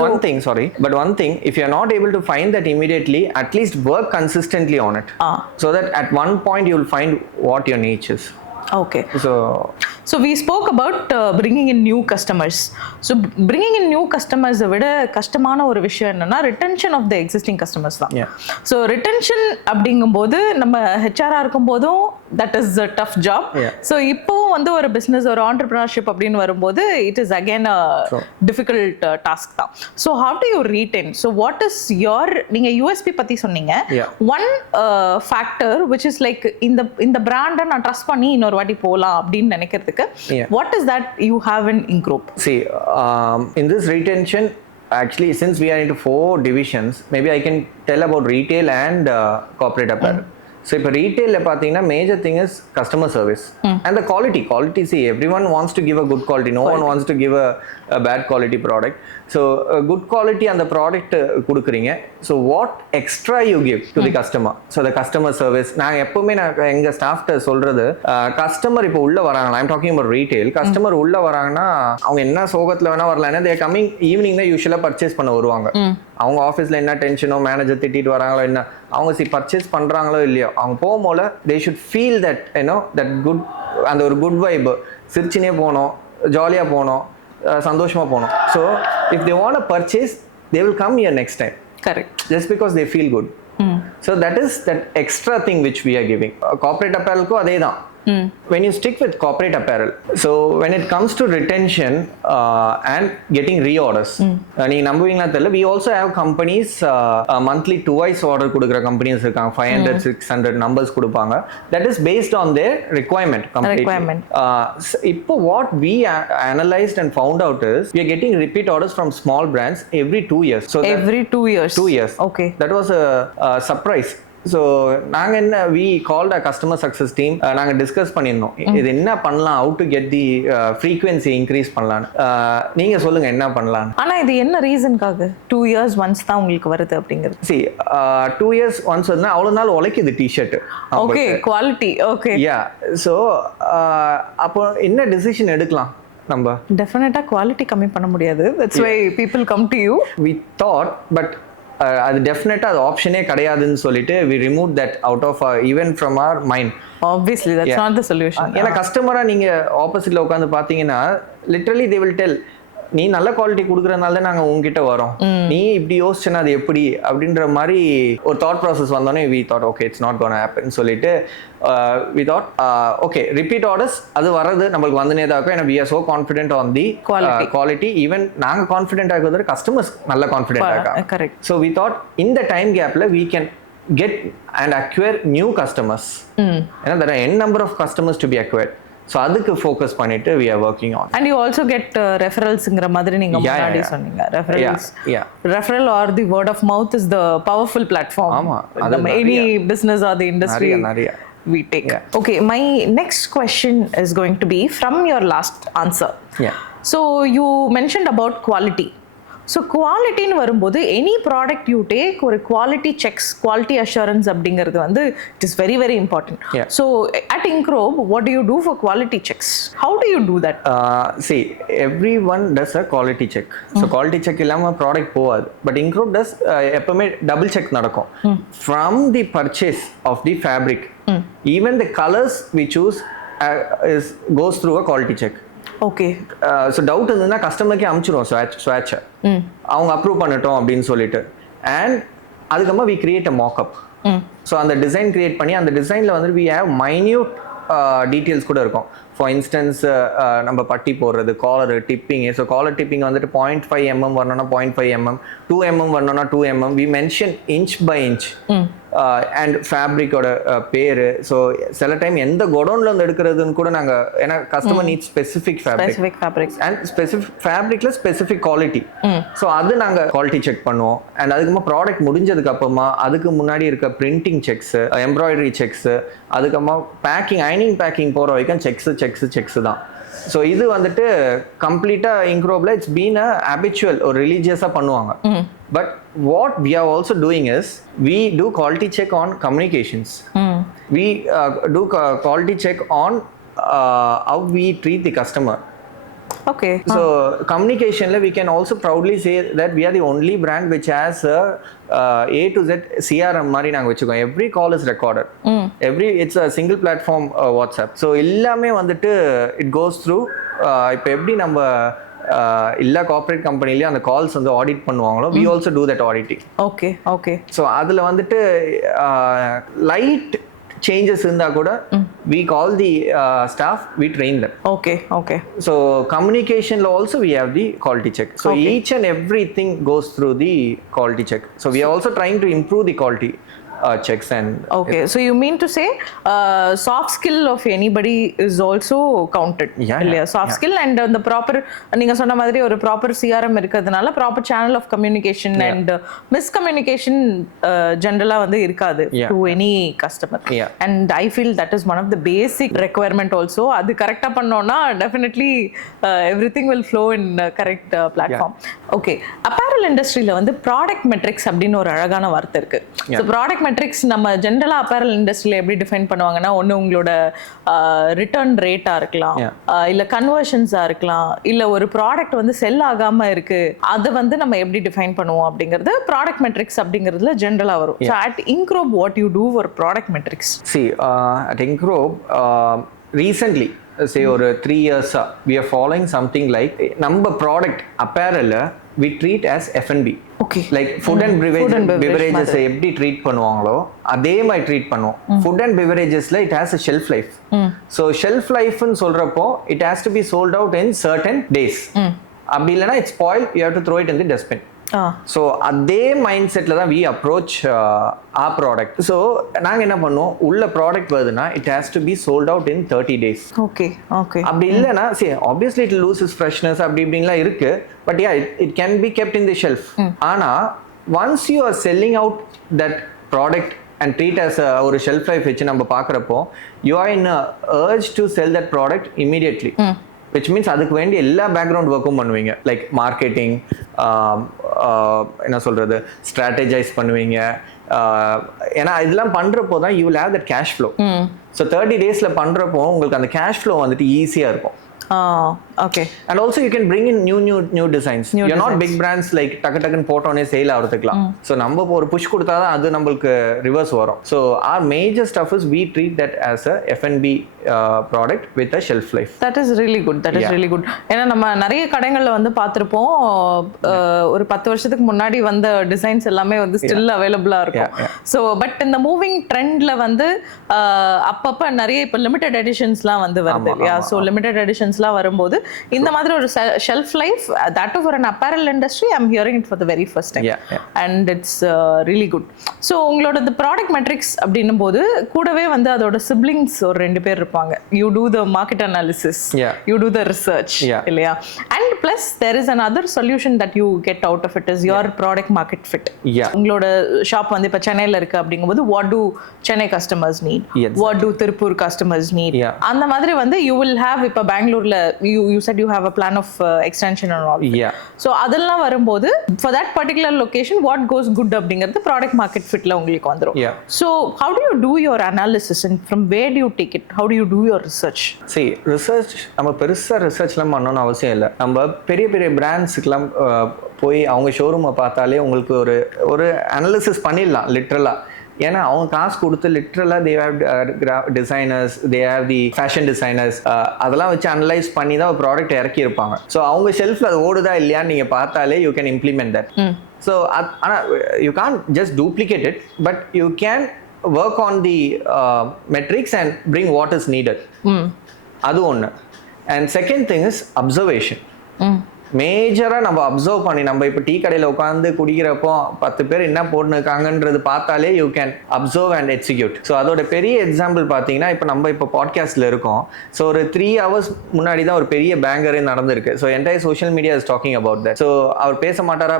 one thing, if you are not able to find that immediately, at least work consistently on it, so that at one point you will find what your niche is. Okay, so we spoke about bringing in new customers. So bringing in new customers விட கஷ்டமான ஒரு விஷயம் என்னன்னா retention of the existing customers தான். So retention அப்படிங்கும்போது நம்ம HR இருக்கும்போதும் that is a tough job. So இப்போ வந்து ஒரு business ஒரு entrepreneurship அப்படின்னு வரும்போது it is again a difficult task தான். So how do you retain? So what is your, நீங்க USP பத்தி சொன்னீங்க, one factor which is like இந்த பிராண்டை நான் ட்ரஸ்ட் பண்ணி இன்னொரு வாட்டி போலாம் அப்படின்னு நினைக்கிறதுக்கு what is that you have in Incrope? See, in this retention, actually since we are into 4 divisions, maybe I can tell about retail and corporate apparel. So இப்போ ரீட்டெயில பார்த்தீங்கன்னா major thing is customer service and the quality. See, everyone wants to give a good quality. No one wants to give a bad quality product. So good quality அந்த product கொடுக்குறீங்க. So what extra you give to the customer? So the customer service, நாங்கள் எப்பவுமே எங்கள் ஸ்டாஃப்ட்ட சொல்றது, customer இப்போ உள்ள வராங்களா, I'm talking about retail. Customer உள்ள வராங்கன்னா அவங்க என்ன சோகத்தில் வேணா வரலாம், ஏன்னா தேர் கம்மிங் ஈவினிங் தான் யூஸ்வலாக பர்ச்சேஸ் பண்ண வருவாங்க. அவங்க ஆஃபீஸில் என்ன டென்ஷனோ, மேனேஜர் திட்டிட்டு வராங்களோ என்ன, அவங்க பர்ச்சேஸ் பண்ணுறாங்களோ இல்லையோ, அவங்க போகும்போது they should feel that that good, அந்த ஒரு குட் வைப், சிரிச்சினே போகணும், ஜாலியாக போகணும், சந்தோஷமாக போகணும். So if they want to purchase, they will come here next time. Correct. Just because they feel good. So that is that extra thing which we are giving. Corporate apparel ko adhe dhaan. When you stick with corporate apparel, so when it comes to retention and getting reorders, நீங்க நம்புவீங்களா தெரியல, we also have companies monthly twice order கொடுக்குற companies இருக்காங்க, 500 600 numbers கொடுப்பாங்க. That is based on their requirement completely. இப்போ what we analyzed and found out is we are getting repeat orders from small brands every 2 years. So every 2 years. 2 years. Okay. That was a surprise. So நாங்கள் என்ன we called a customer success team, நாங்கள் discuss பண்ணியிருந்தோம் இது என்ன பண்ணலாம், how to get the frequency increase பண்ணலான்னு. நீங்கள் சொல்லுங்கள் என்ன பண்ணலான்னு. ஆனால் இது என்ன ரீசனுக்காக 2 years ஒன்ஸ் தான் உங்களுக்கு வருது அப்படிங்கிறது? சி 2 years ஒன்ஸ் வந்து அவ்வளோ நாள் உழைக்குது டிஷர்ட். Okay, quality. ஓகே, யா. ஸோ அப்போ என்ன டிசிஷன் எடுக்கலாம் நம்ம? டெஃபினட்டாக குவாலிட்டி கம்மி பண்ண முடியாது. That's why people come to you. We thought but அது டெஃபினட்டாக அது ஆப்ஷனே கிடையாதுன்னு சொல்லிட்டு we removed that out of even from our mind. Obviously that's not the solution. ஏன்னா கஸ்டமராக நீங்கள் ஆப்போசிட்டில் உட்காந்து பார்த்தீங்கன்னா லிட்ரலி they will tell, நீ நல்ல குவாலிட்டி கொடுக்குறதுனால தான் நாங்கள் உங்ககிட்ட வரோம், நீ இப்படி யோசிச்சேன்னா அது எப்படி அப்படின்ற மாதிரி ஒரு தாட் ப்ராசஸ் வந்தோடனே we thought okay it's not gonna happen சொல்லிட்டு we thought okay repeat orders அது வர்றது நம்மளுக்கு வந்துனே தான் இருக்கும். ஏன்னா we are so confident on the quality. Even நாங்கள் கான்ஃபிடென்ட் ஆகுறது கஸ்டமர்ஸ் நல்ல கான்ஃபிடென்ட் ஆகாங்க. கரெக்ட். ஸோ வி தாட் இந்த டைம் கேப்ல we can get and acquire new customers. ஏன்னா there are n number of customers to be acquired. So அதுக்கு focus பண்ணிட்டு we are working on. And you also get referralsங்கிற மாதிரி நீங்க முன்னாடி சொன்னீங்க. Referral or the word of mouth is the powerful platform. ஆமா, அது any business or the industry we take. Okay, my next question is going to be from your last answer. So you mentioned about quality. So குவாலிட்டின்னு வரும்போது any product you take ஒரு quality checks, quality assurance அப்படிங்கிறது வந்து it is very very important. So at இன்க்ரோப் what do you do for quality checks? How do you do that? See every one does a quality check. So quality check இல்லாமல் product போகாது. But இன்க்ரோப் does எப்பவுமே double check நடக்கும். From the purchase of the fabric, even the colours we choose goes through a quality check. Okay. So doubt இருந்ததுன்னா கஸ்டமருக்கே அனுப்பிச்சிடுவோம் ஸ்வாட்சை, அவங்க approve பண்ணட்டும் அப்படின்னு சொல்லிட்டு. அண்ட் அதுக்கப்புறமா வி கிரியேட் அ மாக்அப். ஸோ அந்த டிசைன் கிரியேட் பண்ணி அந்த டிசைனில் வந்து வி ஹேவ் மைன்யூட் டீட்டெயில்ஸ் கூட இருக்கும். ஃபார் இன்ஸ்டன்ஸ் நம்ம பட்டி போடுறது, collar tipping. So collar tipping வந்துட்டு 0.5 mm வரணும்னா 0.5 mm, 2 mm வரணும்னா 2 mm. We mention inch by inch and ஃபேப்ரிக்கோட பேரு. ஸோ சில டைம் எந்த குடோன்ல இருந்து எடுக்கிறதுன்னு கூட நாங்கள், ஏன்னா customer need specific fabrics and specific ஃபேப்ரிக்ல ஸ்பெசிஃபிக் குவாலிட்டி. ஸோ அது நாங்கள் குவாலிட்டி செக் பண்ணுவோம். அண்ட் அதுக்கப்புறமா ப்ராடக்ட் முடிஞ்சதுக்கு அப்புறமா அதுக்கு முன்னாடி இருக்க பிரிண்டிங் செக்ஸ், எம்ப்ராய்டரி செக்ஸ், அதுக்கப்புறமா பேக்கிங், அயனிங் பேக்கிங் போகிற வரைக்கும் செக்ஸ் தான். ஸோ இது வந்துட்டு கம்ப்ளீட்டாக இன்க்ரோப்ல இட்ஸ் பீன் அ ஹேபிச்சுவல், ஒரு ரிலீஜியஸாக பண்ணுவாங்க. But what we are also doing is we do quality check on communications. We do quality check on how we treat the customer. Okay. So communication we can also proudly say that we are the only brand which has A to Z CRM மாதிரி நாங்க வெச்சுக்கோம். Every call is recorded. It's a single platform WhatsApp. So எல்லாமே வந்துட்டு it goes through. இப்போ எப்படி நம்ம எல்லா corporate கம்பெனிலயும் அந்த calls வந்து ஆடிட் பண்ணுவாங்களோ, we also do that auditing. Okay. So அதுல வந்துட்டு லைட் சேஞ்சஸ் இருந்தா கூட we call the staff, we train them. Okay. So communication also we have the quality check. So each and everything goes through the quality check. So we are also trying to improve the quality checks and so you mean to say soft skill of anybody is also counted. Soft skill and the proper, நீங்க சொன்ன மாதிரி ஒரு proper CRM இருக்கிறதுனால proper channel of communication and miscommunication generally வந்து இருக்காது to any customer. And I feel that is one of the basic requirement also. அது கரெக்ட்டா பண்ணோம்னா definitely everything will flow in correct platform. Okay, apparel industryல வந்து product metrics அப்படின ஒரு அழகான வார்த்தை இருக்கு. So product மெட்ரிக்ஸ் நம்ம ஜென்ரலா அப்பேரல் இண்டஸ்ட்ரியில எப்படி டிஃபைன் பண்ணுவாங்கன்னா, ஒன்று உங்களோட ரிட்டர்ன் ரேட்டா இருக்கலாம், இல்ல கன்வர்ஷன்ஸா இருக்கலாம், இல்ல ஒரு ப்ராடக்ட் வந்து செல் ஆகாம இருக்கு, அதை வந்து நம்ம எப்படி டிஃபைன் பண்ணுவோம் அப்படிங்கிறது ப்ராடக்ட் மெட்ரிக்ஸ் அப்படிங்கிறதுல ஜென்ரலா வரும். ஸோ அட் இன்க்ரோப் what you do for product metrics? At இன்க்ரோப் ரீசென்ட்லி say ஒரு 3 years we are following something like நம்ம product apparel we treat as F&B. Okay like food and beverages எப்படி ட்ரீட் பண்ணுவாங்களோ அதே மாதிரி ட்ரீட் பண்ணுவோம். ஃபுட் அண்ட் பிவரேஜஸ்ல it has a shelf life. So shelf லைஃப்னு சொல்றப்போ it has to be sold out in certain days. அப்படி இல்லைன்னா it's spoil, you have to throw it in the dustbin. So அதே மைண்ட் செட்டில் தான் we approach our product. So நாங்கள் என்ன பண்ணுவோம், உள்ள ப்ராடக்ட் வருதுன்னா it has to be sold out in 30 days. Okay okay. அப்படி இல்லைன்னா சரி obviously it lose is freshness அப்படி இப்படின்லாம் இருக்கு. But yeah it can be kept in the shelf. ஆனால் once you are selling out that product and treat as ஒரு shelf life வச்சு நம்ம பார்க்குறப்போ you are in urge to sell that product immediately. which means அதுக்கு வேண்டிய எல்லா background ஒர்க்கும் பண்ணுவீங்க. லைக் மார்க்கெட்டிங், என்ன சொல்கிறது, ஸ்ட்ராட்டஜைஸ் பண்ணுவீங்க. ஏன்னா இதெல்லாம் பண்ணுறப்போ தான் you will have that cash flow. So 30 days பண்ணுறப்போ உங்களுக்கு அந்த கேஷ் ஃப்ளோ வந்துட்டு ஈஸியாக இருக்கும். Okay. And also you can bring in new designs. You're not big brands like டக்கு போட்டோனே சேல் ஆகிறதுக்கலாம். ஸோ நம்ம ஒரு புஷ் கொடுத்தா தான் அது நம்மளுக்கு ரிவர்ஸ் வரும். So our major stuff is we treat that as a F&B product with a shelf life. That is really good. That is really good. ஏன்னா நம்ம நிறைய கடைகளில் வந்து பார்த்துருப்போம், ஒரு 10 வருஷத்துக்கு முன்னாடி வந்த டிசைன்ஸ் எல்லாமே வந்து ஸ்டில் அவைலபிளாக இருக்கும். ஸோ பட் இந்த மூவிங் ட்ரெண்டில் வந்து அப்பப்போ நிறைய இப்போ லிமிடெட் எடிஷன்ஸ்லாம் வந்து வருது இல்லையா? ஸோ லிமிடெட் எடிஷன்ஸ்லாம் வரும்போது இந்த மாதிரி ஒரு shelf life, that for an apparel industry, I'm hearing it for the very first time. And it's really good. So உங்களோட the product metrics அப்படின்னும் போது கூடவே வந்து அதோட siblings ஒரு 2 பேர் இருப்பாங்க. You do the market analysis, you do the research, இல்லையா? And plus there is another solution that you get out of it is your product market fit. உங்களோட ஷாப் வந்து இப்போ சென்னையில் இருக்கு அப்படிங்கும்போது what do Chennai customers need, what do Tirupur customers need, அந்த மாதிரி வந்து you will have இப்போ பெங்களூர்ல you said you have a plan of extension and all. So அதெல்லாம் வரும்போது for that particular location what goes good அப்படிங்கிறது product market fitல உங்களுக்கு வந்துரும். So how do you do your analysis and from where do you take it, how do you do your research? See, research நம்ம பெருசா ரிசர்ச்லாம் பண்ணணும்னு அவசியம் இல்லை. நம்ம பெரிய பெரிய பிராண்ட்ஸுக்கெல்லாம் போய் அவங்க ஷோரூமை பார்த்தாலே உங்களுக்கு ஒரு அனாலிசிஸ் பண்ணிடலாம் லிட்ரலா. ஏன்னா அவங்க காசு கொடுத்து லிட்ரலாக they have designers, they have the fashion designers, அதெல்லாம் வச்சு அனலைஸ் பண்ணி தான் ஒரு ப்ராடக்ட் இறக்கி இருப்பாங்க. ஸோ அவங்க ஷெல்ஃபில் அது ஓடுதா இல்லையான்னு நீங்கள் பார்த்தாலே you can implement that. So ஆனால் you can't just duplicate it, but you can work on the metrics and bring what is needed. அது ஒன்று. And second thing is observation. மேஜராக நம்ம அப்சர்வ் பண்ணி, நம்ம இப்போ டீ கடையில் உட்காந்து குடிக்கிறப்போ 10 பேர் என்ன போட்டுருக்காங்கன்றது பார்த்தாலே you can observe and execute. So அதோட பெரிய எக்ஸாம்பிள் பார்த்தீங்கன்னா இப்போ பாட்காஸ்ட்டில் இருக்கோம். ஸோ ஒரு 3 hours முன்னாடி தான் ஒரு பெரிய பேங்கரே நடந்திருக்கு. So entire social media is talking about that. So அவர்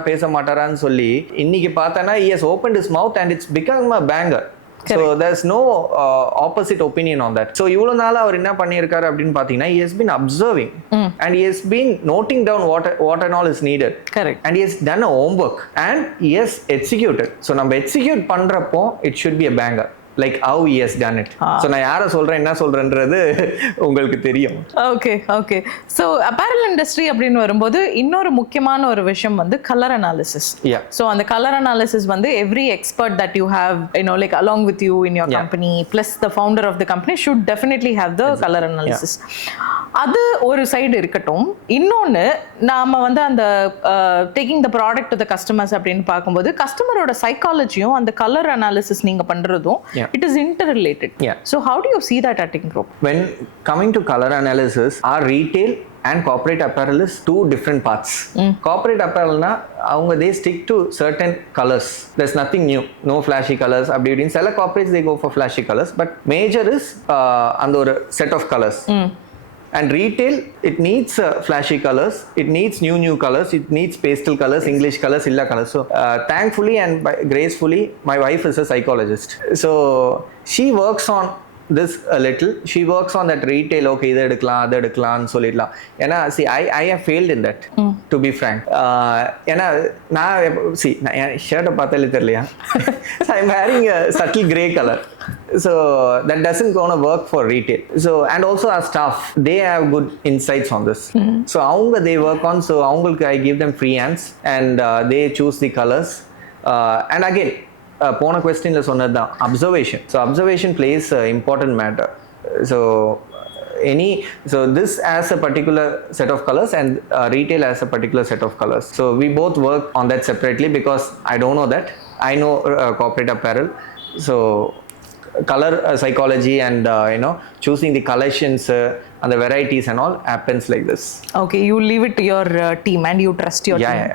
பேச மாட்டாரான்னு சொல்லி இன்னைக்கு பார்த்தோன்னா he has opened his mouth and it's become a banger. So there's no opposite opinion on that. So இவ்வளவு நாள் அவர் என்ன பண்ணியிருக்காரு அப்படின்னு பார்த்தீங்கன்னா he has been observing and he has been noting down what and all is needed. Correct. And he has done a homework and he has executed. So நம்ம execute பண்றப்போ it should be a banger. Like how he has done it. So நான் யாரை சொல்றேன் என்ன சொல்றேன்றது உங்களுக்கு தெரியும். Okay. So apparel industry அப்படின்னு வரும்போது இன்னொரு முக்கியமான ஒரு விஷயம் வந்து கலர் அனாலிசிஸ். ஸோ அந்த கலர் அனாலிசிஸ் வந்து every expert that you have like along with you in your company plus the founder of the company should definitely have the colour analysis. அது ஒரு சைடு இருக்கட்டும். இன்னொன்று நாம வந்து அந்த taking the product to the customers அப்படின்னு பார்க்கும்போது கஸ்டமரோட சைக்காலஜியும் அந்த கலர் அனாலிசிஸ் நீங்க பண்றதும் it is interrelated. So how do you see that at Ingroup? When coming to color analysis, our retail and corporate apparel is 2 different parts. Corporate apparel na avanga they stick to certain colors. There's nothing new, no flashy colors. Abdi in sell corporates they go for flashy colors, but major is and or set of colors. And retail, it needs flashy colors, it needs new colors, it needs pastel colors, English colors, illa colors. So thankfully and gracefully, my wife is a psychologist. So she works on this a little. She works on that retail, okay, idu edukkalam adu edukkalam nu sollidala. Ena see I have failed in that, to be frank. Ena na see na shirt paathaile therliya. So I'm wearing a subtle gray color. So that doesn't gonna work for retail. So and also our staff, they have good insights on this. So avanga they work on, so avangalukku I give them free hands and they choose the colors. And again போன கொஸ்டின்ல சொன்னது தான் observation. So observation place important matter. So any, so this has a particular set of colors and retail has a particular set of colors. So we both work on that separately because I don't know that. I know corporate apparel. So color psychology and choosing the collections and the varieties and all happens like this. Okay, you leave it to your team and you trust your team.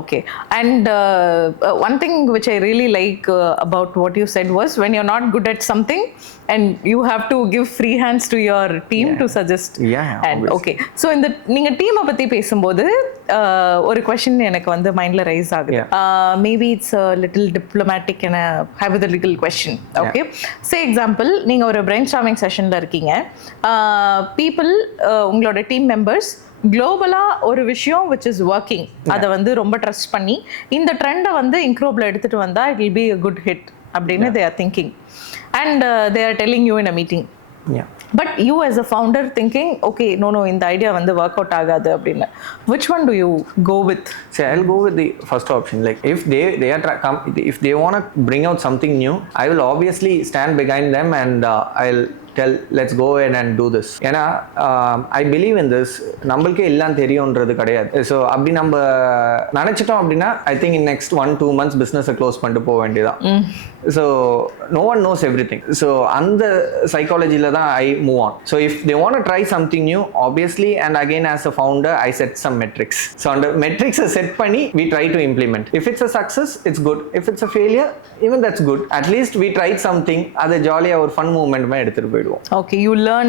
Okay, and one thing which I really like about what you said was when you're not good at something and you have to give free hands to your team to suggest. And okay, so இந்த நீங்க டீமை பத்தி பேசும்போது ஒரு question எனக்கு வந்து மைண்ட்ல rice ஆகுது. Maybe it's a little diplomatic and a hypothetical question. Okay, say example, நீங்க ஒரு brainstorming sessionல இருக்கீங்க. People உங்களோட டீம் மெம்பர்ஸ் குளோபலா ஒரு விஷயம் which is working அதை வந்து ரொம்ப ட்ரஸ்ட் பண்ணி இந்த ட்ரெண்டை வந்து இன்க்ரோப்ல எடுத்துட்டு வந்தா it will be a good hit அப்படின்னு they are thinking and they are telling you in a meeting. But you as a founder thinking, okay, no, இந்த idea வந்து work out ஆகாது அப்படின்னு, which one do you go with? See, I'll go with the first option. Like if if they want to bring out something new, I will obviously stand behind them and I'll tell, let's go ahead and do this. ஏன்னா I believe in this. நம்மளுக்கே எல்லாம் தெரியும்ன்றது கிடையாது. So அப்படி நம்ம நினச்சிட்டோம் அப்படின்னா I think in next 1-2 months business close பண்ணிட்டு போக வேண்டியதான். So no one knows everything. So அந்த சைக்காலஜியில் தான் I move on. So if they want to try something new, obviously, and again as a founder, I set some metrics. So under metrics set பண்ணி we try to implement. If it's a success, it's good. If it's a failure, even that's good. At least we tried something. அது ஜாலியாக ஒரு fun moment மாதிரி எடுத்துகிட்டு போயிடுவோம். Okay, you learn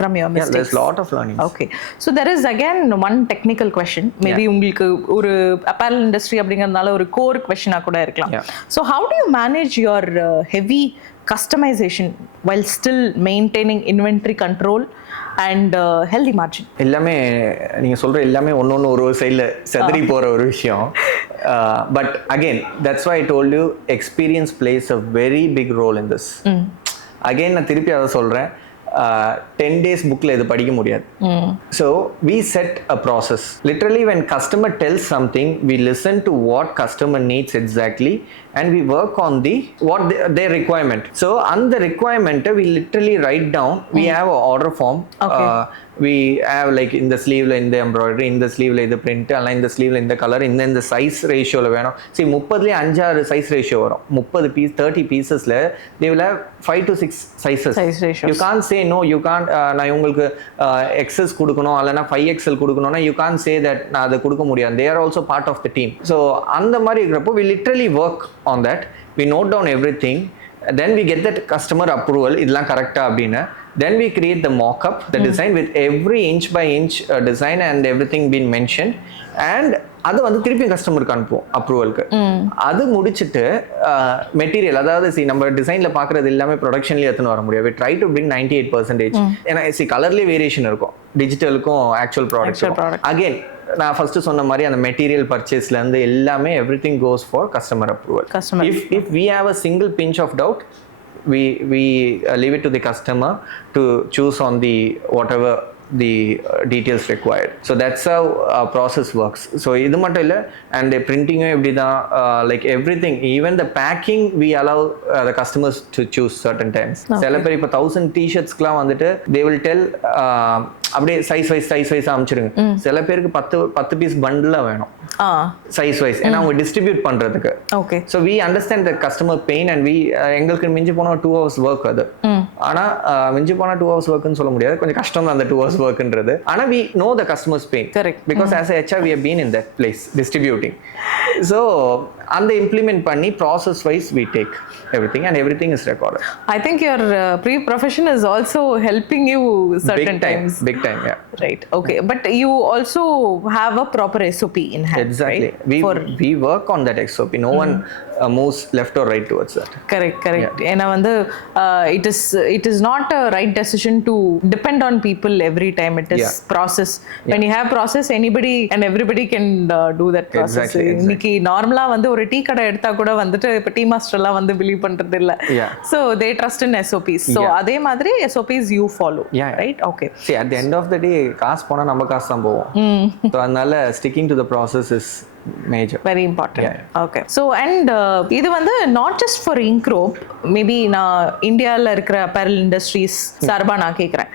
from your mistakes. There's a lot of learning. Okay, so there is again one technical question. Maybe உங்களுக்கு ஒரு apparel industry அப்படிங்கறதுனால ஒரு core question கூட இருக்கலாம். So how do you manage your heavy customization while still maintaining inventory control and healthy margin? எல்லாமே நீங்க சொல்ற எல்லாமே ஒன்னொன்னு ஒரு சைடுல செதறி போற ஒரு விஷயம். But again, that's why I told you experience plays a very big role in this. Again நான் திருப்பி அதை சொல்றேன், 10 days bookல இது படிக்க முடியாது. So we set a process. Literally when customer tells something, we listen to what customer needs exactly and we work on their requirement. So on the requirement we literally write down. We have an order form. We have like in the sleeve in the embroidery, in the sleeve in the print, and in the sleeve in the color, in the size ratio la venum. See 30 la 5 size ratio varum. 30 pieces la they will have 5 to 6 sizes. Size ratios. You can't say no, you can't na ungalku XS kudukanum allana 5XL kudukanona, you can't say that na adu kudukka mudiyadhu. They are also part of the team. So andha mari irukrappo we literally work on that. We note down everything, then we get that customer approval idla correct ah appadina. Then we create the mock-up, the design with every inch by inch design and everything been mentioned, and அது வந்து திருப்பி கஸ்டமருக்கு அனுப்புவோம் அப்ரூவலுக்கு. அது முடிச்சுட்டு material, அதாவது நம்ம டிசைன்ல பாக்குறது எல்லாமே ப்ரொடக்ஷன்லயே எடுத்துன்னு வர முடியாது. Try to bring 98%. ஏன்னா கலர்லயே வேரியேஷன் இருக்கும் டிஜிட்டலுக்கும் ஆக்சுவல் ப்ராடக்ட். அகைன் நான் ஃபர்ஸ்ட் சொன்ன மாதிரி அந்த மெட்டீரியல் பர்ச்சேஸ்ல இருந்து எல்லாமே everything goes for customer approval. If we have a single pinch of doubt, we leave it to the customer to choose on the whatever the details required. So that's how our process works. So idu mattum illa, and the printing eppadi da, like everything, even the packing we allow the customers to choose certain times. Sela per ipo 1000 t-shirts kla vandittu they will tell அப்படியே size wise அமைச்சிருங்க. சில பேருக்கு 10 piece பண்டிலா வேணும் size wise, ஏன்னா அவங்க distribute பண்றதுக்கு. Okay, so we understand the customer pain and we எங்களுக்கு மிஞ்சி போனா 2 hours ஒர்க் அது. ஆனா மிஞ்சி போனா 2 hours ஒர்க்னு சொல்ல முடியாது, கொஞ்சம் கஷ்டம் தான் அந்த 2 hours ஒர்க்ன்றது. ஆனா we know the customers pain. Correct, because as a HR we have been in that place distributing. So அந்த இம்ப்ளிமெண்ட் பண்ணி process wise we take everything and everything is recorded. I think your pre-profession is also helping you certain times. Big time, yeah. Right, okay, but you also have a proper SOP in hand. Exactly, right? We work on that SOP. No one moves left or right towards that. Correct. ஏன்னா வந்து it is not a right decision to depend on people every time. It is process. When you have process, anybody and everybody can do that process. இன்னைக்கு நார்மலா வந்து ஒரு tea கடை எடுத்தா கூட வந்துட்டு இப்ப டீ மாஸ்டர் எல்லாம் வந்து பிலீவ் பண்றது இல்ல. So they trust in SOPs. So அதே மாதிரி SOPs you follow, right? Okay, see, at the end of the day காசு போனா நம்ம காசு தான் போவோம். So அதனால sticking to the process is major, very important. Okay, so and இது வந்து not just for Incrope, maybe நான் இந்தியால இருக்கிற apparel industries சார்பா நான் கேக்குறேன்,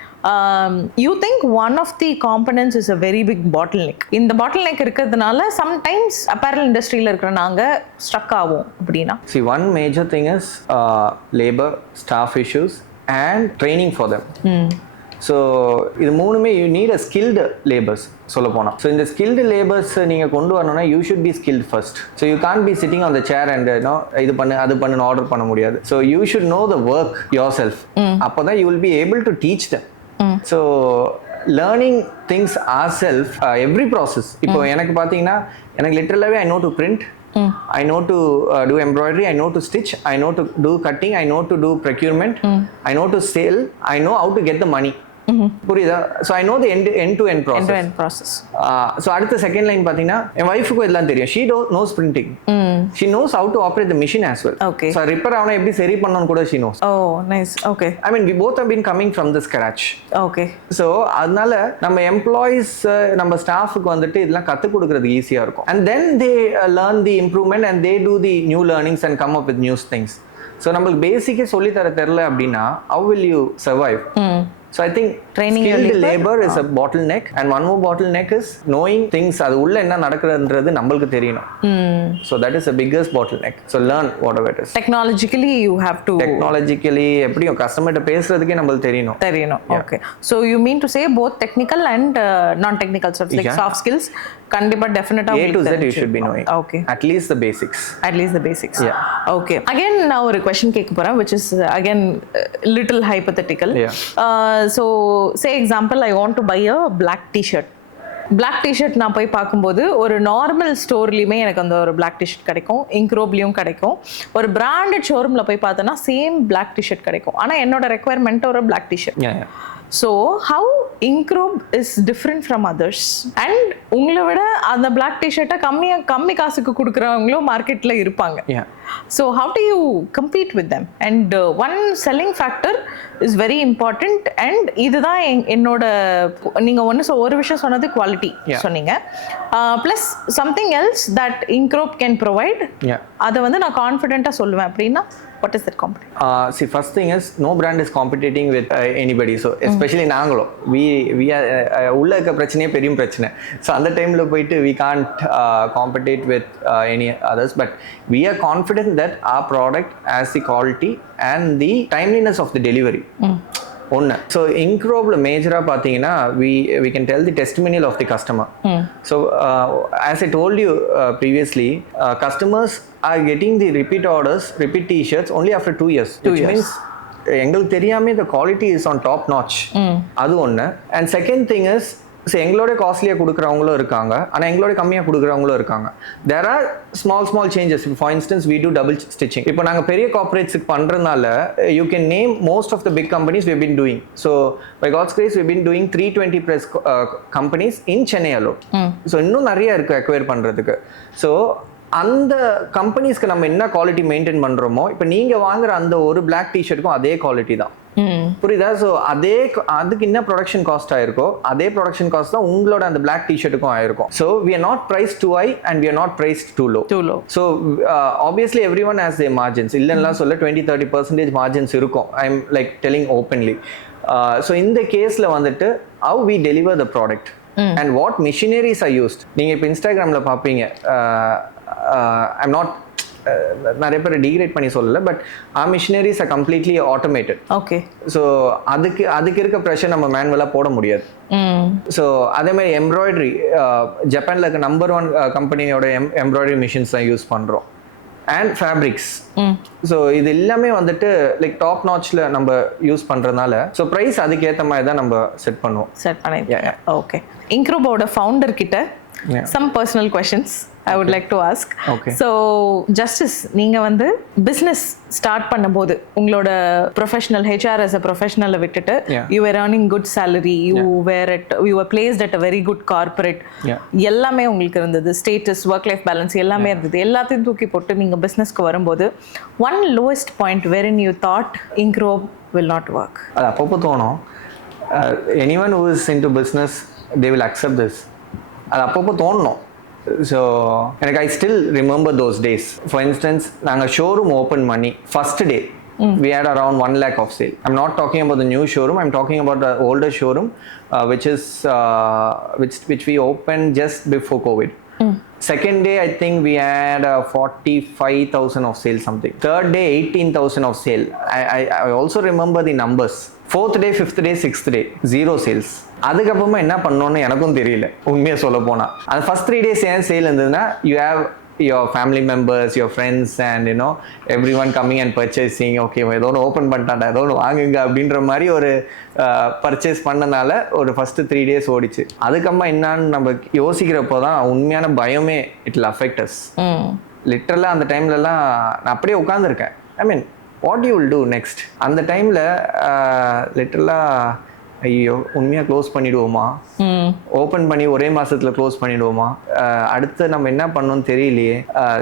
you think one of the components is a very big bottleneck. இந்த bottleneck இருக்கிறதுனால sometimes apparel industryல இருக்கிற நாங்க stuck ஆவோம் அப்படின்னா? See, one major thing is labor, staff issues and training for them. So இது மூணுமே you need a skilled labours சொல்ல போனால். ஸோ இந்த ஸ்கில்டு லேபர்ஸ் நீங்கள் கொண்டு வரணும்னா you should be skilled first. So you can't be sitting on the chair and இது பண்ணு அது பண்ணுன்னு ஆர்டர் பண்ண முடியாது. So you should know the work yourself. அப்போ தான் you will be able to teach them. So learning things ourself every process. இப்போ எனக்கு பார்த்தீங்கன்னா எனக்கு லிட்டரலாகவே I know to print, I know to do embroidery, I know to stitch, I know to do cutting, I know to do procurement, I know to sell, I know how to get the money. புரியுதா? So I know the end to end process. So அடுத்த second line பார்த்தீங்கன்னா என் ஒய்ஃபுக்கும் இதெல்லாம் தெரியும். She knows printing, she knows how to operate the machine as well. Okay. So repair ஆகணும் எப்படி சரி பண்ணணும் கூட she knows. Oh nice. Okay. I mean we both have been coming from the scratch. Okay. So அதனால நம்ம employees நம்ம ஸ்டாஃபுக்கு வந்துட்டு இதெல்லாம் கற்றுக் கொடுக்குறது ஈஸியாக இருக்கும். And then they learn the improvement and they do the new learnings and come up with new things. So நம்மளுக்கு பேசிக்கே சொல்லித்தர தெரில அப்படின்னா how will you survive? So I think training skilled labor is a bottleneck, and one more bottleneck is knowing things. அது உள்ள என்ன நடக்குதுன்றது நம்மளுக்கு தெரியணும். So that is the biggest bottleneck. So learn whatever it is. Technologically you have to. Technologically எப்படியும் கஸ்டமர்கிட்ட பேசுறதுக்கே நம்மளுக்கு தெரியணும். Okay. So you mean to say both technical and non-technical stuff like soft skills கண்டிப்பா டெஃபினட்டா A to Z you should be knowing. Okay. At least the basics. Yeah. Okay. Again நான் ஒரு question கேட்க போறேன் which is again little hypothetical. So say example I want to buy a black t-shirt. Black t-shirt நான் போய் பார்க்கும்போது ஒரு normal ஸ்டோர்லையுமே எனக்கு அந்த ஒரு black t-shirt கிடைக்கும், இன்க்ரோப்லையும் கிடைக்கும். ஒரு பிராண்டட் ஷோரூமில் போய் பார்த்தோன்னா சேம் black t-shirt கிடைக்கும். ஆனால் என்னோட ரெக்குவயர்மெண்ட் ஒரு black t-shirt. So how Inkrob is different from others? And உங்களை விட அந்த black t-shirt கம்மி காசுக்கு கொடுக்குறவங்களும் மார்க்கெட்ல இருப்பாங்க. So how do you compete with them? And one selling factor is very important. And இதுதான் என்னோட நீங்க ஒரு விஷயம் சொன்னது குவாலிட்டி சொன்னீங்க. Plus something else that Inkrob can provide. அதை வந்து நான் கான்ஃபிடென்ட்டா சொல்லுவேன் அப்படின்னா what is that competition? See, first thing is no brand is competing with anybody. So especially நாங்களும் we are உள்ள இருக்க பிரச்சனையே பெரிய பிரச்சனை. ஸோ அந்த டைம்ல போயிட்டு we can't compete with any others, but we are confident that our product has the quality and the timeliness of the delivery. ஒன்று. ஸோ இன்க்ரோபில் மேஜராக பார்த்தீங்கன்னா we can tell the testimonial of the customer. So as I told you previously, customers are getting the repeat orders, repeat t-shirts only after 2 years. Which means எங்களுக்கு தெரியாமே the quality is on top notch. அது ஒன்று. And second thing is, so எங்களோட காஸ்ட்லியாக கொடுக்குறவங்களும் இருக்காங்க, ஆனால் எங்களோட கம்மியாக கொடுக்குறவங்களும் இருக்காங்க. There are small changes. For instance we do double stitching. இப்போ நாங்கள் பெரிய கார்பரேட்ஸுக்கு பண்ணுறதுனால you can name most of the big companies we been doing. So by God's grace we been doing 320+ companies in Chennai alone. So இன்னும் நிறைய இருக்குது acquire பண்ணுறதுக்கு. So அந்த கம்பெனிஸ்க்கு நம்ம என்ன குவாலிட்டி மெயின்டைன் பண்ணுறோமோ இப்போ நீங்கள் வாங்குற அந்த ஒரு பிளாக் டிஷர்ட்டுக்கும் அதே குவாலிட்டி தான். புரியுதா? ஸோ அதுக்கு என்ன ப்ரொடக்ஷன் காஸ்ட் ஆயிருக்கோ அதே ப்ரொடக்ஷன் காஸ்ட் தான் உங்களோட அந்த பிளாக் டிஷர்ட்டுக்கும் ஆயிருக்கும். So we are not price too high and we are not price too low. So obviously everyone has their margins. இல்லைன்னா சொல்ல 20-30% மார்ஜின்ஸ் இருக்கும். I am like telling openly. So இந்த கேஸில் வந்துட்டு how we deliver the product and what machineries are used. நீங்கள் இப்போ இன்ஸ்டாகிராமில் பார்ப்பீங்க, ஐம் நாட் நிறைய பேர் டிகிரேட் பண்ணி சொல்லல, but our machineries are completely automated. Okay. So அதுக்கு இருக்க ப்ரெஷர் நம்ம மேனுவலாக போட முடியாது. ஸோ அதே மாதிரி எம்ப்ராய்டரி ஜப்பானில் இருக்க நம்பர் 1 கம்பெனியோட எம்ப்ராய்டரி மிஷின்ஸ் தான் யூஸ் பண்ணுறோம். And fabrics. ஸோ இது எல்லாமே வந்துட்டு லைக் டாப் நாட்ச்ல நம்ம யூஸ் பண்றதுனால ஸோ ப்ரைஸ் அதுக்கேற்ற மாதிரி தான் நம்ம செட் பண்ணுவோம். ஓகே. இன்க்ரோபோட ஃபவுண்டர் கிட்ட some personal questions I would like to ask. Okay. So Justice, நீங்க வந்து business start பண்ணும்போது உங்களோட professional HR as a professional விட்டுட்டு you were earning good salary, you were placed at a very good corporate, எல்லாமே உங்களுக்கு இருந்தது, status, work life balance எல்லாமே இருந்தது. எல்லாத்தையும் தூக்கி போட்டு நீங்க businessக்கு வரும்போது one lowest point wherein you thought Inkrob will not work. அது அப்பப்போ தோணும். Anyone who is into business they will accept this. அது அப்பப்போ தோணணும். ஸோ எனக்கு I still remember those days. For instance நாங்கள் ஷோரூம் ஓப்பன் பண்ணி first day we had around 1 lakh of sale. I'm not talking about the new showroom, I'm talking about the older showroom, which we opened just before COVID. Second day, I think we had 45,000 of sale something. Third day, 18,000 of sale. I also remember the numbers. Fourth day, fifth day, sixth day, 0 sales. அதுக்கப்புறமா என்ன பண்ணோன்னு எனக்கும் தெரியல உண்மையாக சொல்ல போனால். அந்த first 3 days ஏன் சேல் இருந்ததுன்னா you have your family members, your friends, and you know everyone coming and purchasing. Okay, ஏதோ ஒன்று ஓப்பன் பண்ணிட்டாண்டா, ஏதோ ஒன்று வாங்குங்க அப்படின்ற மாதிரி ஒரு பர்ச்சேஸ் பண்ணனால ஒரு ஃபர்ஸ்ட் 3 days ஓடிச்சு. அதுக்கப்புறமா என்னான்னு நம்ம யோசிக்கிறப்போ தான் உண்மையான பயமே இட் வில் அஃபெக்ட் அஸ். லிட்டரலாக அந்த டைம்லலாம் நான் அப்படியே உட்காந்துருக்கேன். I mean what you will do next? அந்த டைமில் லிட்டரலாக ஐயோ உண்மையாக க்ளோஸ் பண்ணிடுவோமா, ஓப்பன் பண்ணி ஒரே மாசத்துல க்ளோஸ் பண்ணிடுவோமா, அடுத்து நம்ம என்ன பண்ணணும்னு தெரியலையே.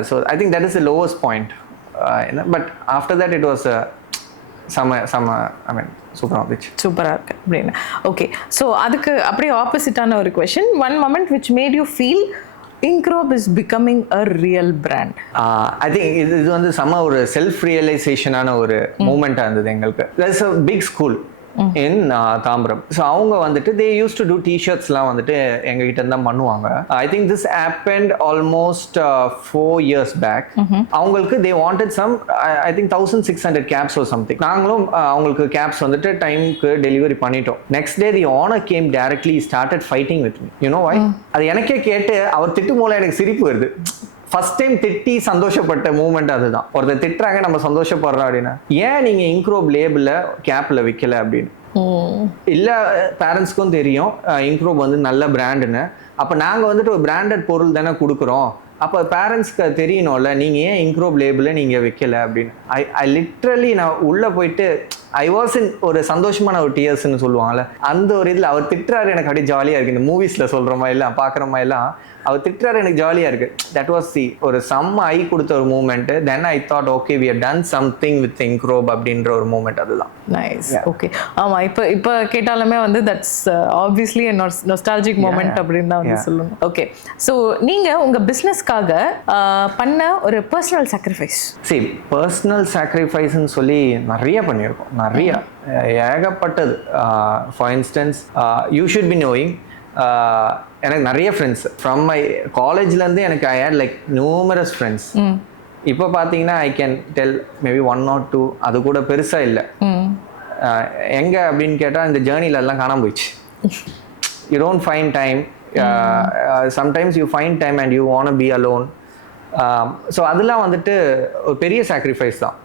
So I think that is the lowest point. But after that it was செம ஐ மீன் சூப்பராக இருந்துச்சு. சூப்பராக இருக்கு அப்படின்னு. ஓகே, ஸோ அதுக்கு அப்படியே ஆப்போசிட்டான ஒரு question, one moment which made you feel Incrobe is becoming a real brand? I think இது வந்து செம ஒரு செல்ஃப் ரியலைசேஷனான ஒரு மூமெண்ட்டாக இருந்தது எங்களுக்கு. There's a big school in Tambaram. So அவங்க வந்துட்டு they used to do t-shirtsலாம் வந்துட்டு எங்ககிட்ட தான் பண்ணுவாங்க. I think this happened almost 4 years back. அவங்களுக்கு they wanted some I think 1600 caps or something. நாங்களும் அவங்களுக்கு caps வந்துட்டு டைமுக்கு டெலிவரி பண்ணிட்டோம். Next day the owner came directly, started fighting with me. You know why? அது எனக்கே கேட்டு அவர் திட்டும் போல எனக்கு சிரிப்பு வருது. ஃபர்ஸ்ட் டைம் திட்டி சந்தோஷப்பட்ட மூமெண்ட் அதுதான். ஒருத்தர் திட்டுறாங்க நம்ம சந்தோஷப்படுறோம் அப்படின்னா, ஏன் நீங்க இன்க்ரோப் லேபிள கேப்ல விற்கல அப்படின்னு. இல்ல பேரண்ட்ஸ்க்கும் தெரியும் இன்க்ரோப் வந்து நல்ல பிராண்டுன்னு. அப்ப நாங்க வந்துட்டு ஒரு பிராண்டட் பொருள் தானே கொடுக்குறோம், அப்போ பேரண்ட்ஸ்க்கு தெரியணும்ல நீங்கள் ஏன் இன்க்ரோப் லேபிளில் நீங்கள் வைக்கல அப்படின்னு. ஐ லிட்ரலி நான் உள்ளே போயிட்டு ஐ வாஸ் இன் ஒரு சந்தோஷமான ஒரு டியர்ஸ்ன்னு சொல்லுவாங்கல்ல, அந்த ஒரு இதில் அவர் திட்டுறாரு எனக்கு அப்படியே ஜாலியாக இருக்குது. இந்த மூவிஸில் சொல்கிற மாதிரிலாம் பார்க்குற மாதிரிலாம் அவர் திட்டுறாரு எனக்கு ஜாலியாக இருக்குது. தட் வாஸ் ஒரு செம்ம ஐ கொடுத்த ஒரு moment. Then I thought okay we have done something with இன்க்ரோப் அப்படின்ற ஒரு மூமெண்ட். அதுதான் நைஸ். ஓகே, ஆமாம், இப்போ கேட்டாலுமே வந்து தட்ஸ் ஆப்வியஸ்லி நொஸ்டாலஜிக் மூமெண்ட் அப்படின்னு தான் வந்து சொல்லணும். ஓகே, ஸோ நீங்கள் உங்கள் பிஸ்னஸ்க்காக பண்ண ஒரு பர்சனல் சாக்ரிஃபைஸ்? சரி, பர்சனல் சாக்ரிஃபைஸ்ன்னு சொல்லி நிறைய பண்ணியிருக்கோம், நிறைய ஏகப்பட்டது. For instance you should be knowing, எனக்கு நிறைய ஃப்ரெண்ட்ஸ் ஃப்ரம் மை காலேஜ்லேருந்து எனக்கு ஐ ஹேட் லைக் நியூமரஸ் ஃப்ரெண்ட்ஸ். இப்போ பார்த்தீங்கன்னா I can tell maybe 1 or 2, அது கூட பெருசாக இல்லை. எங்கே அப்படின்னு கேட்டால் இந்த ஜேர்னில எல்லாம் காணாம போயிடுச்சு. You don't find time, sometimes you find time and you want be alone. So அதெல்லாம் வந்துட்டு ஒரு பெரிய சாக்ரிஃபைஸ் தான்.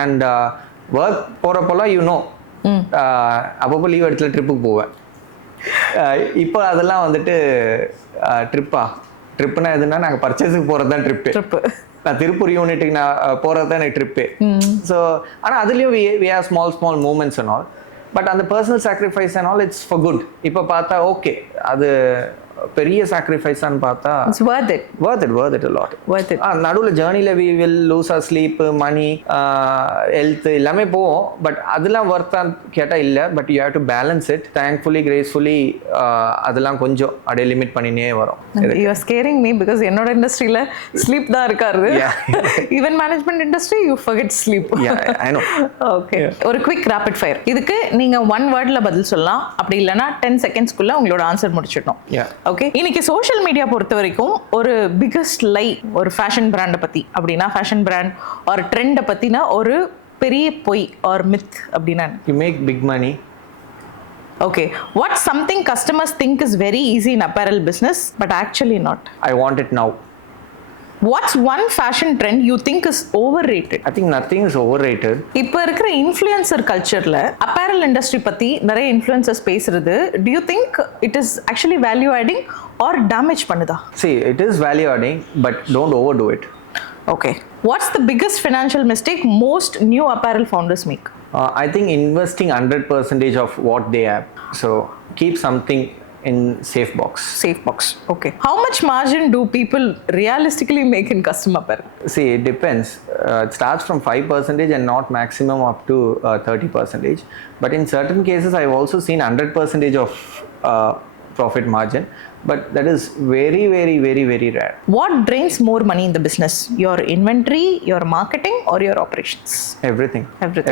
அண்ட் ஒர்க் போகிறப்போலாம் அப்பப்போ லீவ் இடத்துல ட்ரிப்புக்கு போவேன். இப்போ அதெல்லாம் வந்துட்டு ட்ரிப்புனா எதுனா நாங்கள் பர்ச்சேஸுக்கு போகிறது தான் ட்ரிப்பு. நான் திருப்பூர் யூனிட்டுக்கு நான் போகிறது தான் எனக்கு ட்ரிப்பு. ஸோ ஆனால் அதுலேயும் we have small moments and all. But அந்த personal sacrifice and all it's for good. இப்போ பார்த்தா ஓகே, அது பெரிய சாக்ரிஃபைஸான்னு பார்த்தா worth it a lot. நடுவில் ஜேர்னியில் we will lose our sleep, money, health எல்லாமே போவோம். பட் அதெல்லாம் ஒர்த்தான்னு கேட்டால் இல்லை. But you have to balance it. Thankfully gracefully அதெல்லாம் கொஞ்சம் அப்படியே லிமிட் பண்ணினே வரும். You are scarring me because என்னோட இண்டஸ்ட்ரியில் ஸ்லீப் தான் இருக்காரு. Even management industry you forget sleep. Okay, ஒரு குவிக் ரேபிட் ஃபயர். இதுக்கு நீங்கள் 1 wordல பதில் சொல்லலாம், அப்படி இல்லைன்னா 10 secondsக்குள்ள உங்களோட ஆன்சர் முடிச்சிடணும். ஓகே, இன்னைக்கு சோஷியல் மீடியா பொறுத்த வரைக்கும் ஒரு பிகஸ்ட் லை ஒரு ஃபேஷன் பிராண்டை பற்றி அப்படின்னா, ஃபேஷன் பிராண்ட் ஒரு ட்ரெண்டை பற்றினா ஒரு பெரிய பொய் ஆர் மித் அப்படின்னா, you make big money. Okay, what something customers think is very easy in apparel business but actually not? I want it now. What's one fashion trend you think is overrated? I think nothing is overrated. இப்போ இருக்கிற influencer கல்ச்சர்ல apparel industry பத்தி நிறைய influencers பேசுறது, do you think it is actually value adding or damage பண்ணுதா? See, it is value adding but don't overdo it. Okay, what's the biggest financial mistake most new apparel founders make? I think investing 100% of what they have. So keep something in safe box. Okay, how much margin do people realistically make in custom apparel? See, it depends. It starts from 5% and not maximum up to 30%. But in certain cases I've also seen 100% of profit margin, but that is very, very, very, very rare. What drains more money in the business? Your inventory, your marketing, or your operations? Everything.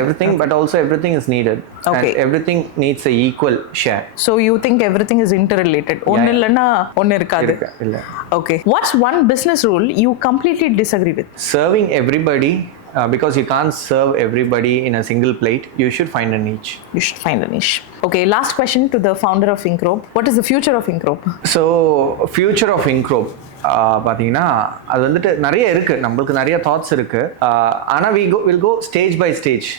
Everything. But also everything is needed. Okay. And everything needs a equal share. So you think everything is interrelated? ஒன்னு இல்லனா ஒன்னு இருக்காது. இல்ல. Okay. What's one business rule you completely disagree with? Serving everybody, because you can't serve everybody in a single plate, you should find a niche. You should find a niche. Okay, last question to the founder of Incrobe. What is the future of Incrobe? So, future of Incrobe, பார்த்தீங்கன்னா அது வந்துட்டு நிறைய இருக்கு, நம்மளுக்கு நிறைய thoughts இருக்கு. ஆனால் will go stage by stage.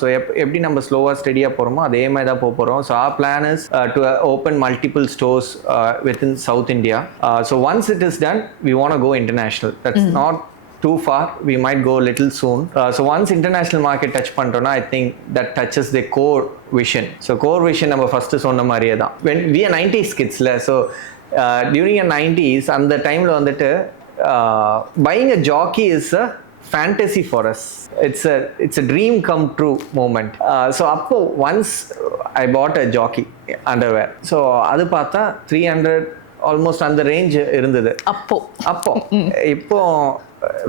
So எப்படி நம்ம ஸ்லோவாக ஸ்டடியாக போகிறோமோ அதே மாதிரி தான் போக போகிறோம். So our plan is to open multiple stores within South India. So once it is done we want go international. That's not too far, we might go a little soon. So once international market touch பண்றோம்னா I think that touches the core vision. So core vision நம்ம first சொன்ன மாதிரியே தான். When we are 90s kidsல, so during the 90s அந்த டைம்ல வந்துட்டு buying a jockey is a fantasy for us. It's a dream come true moment. So அப்போ once I bought a jockey underwear, so அது பார்த்தா 300 almost அந்த range இருந்தது அப்போ. இப்போ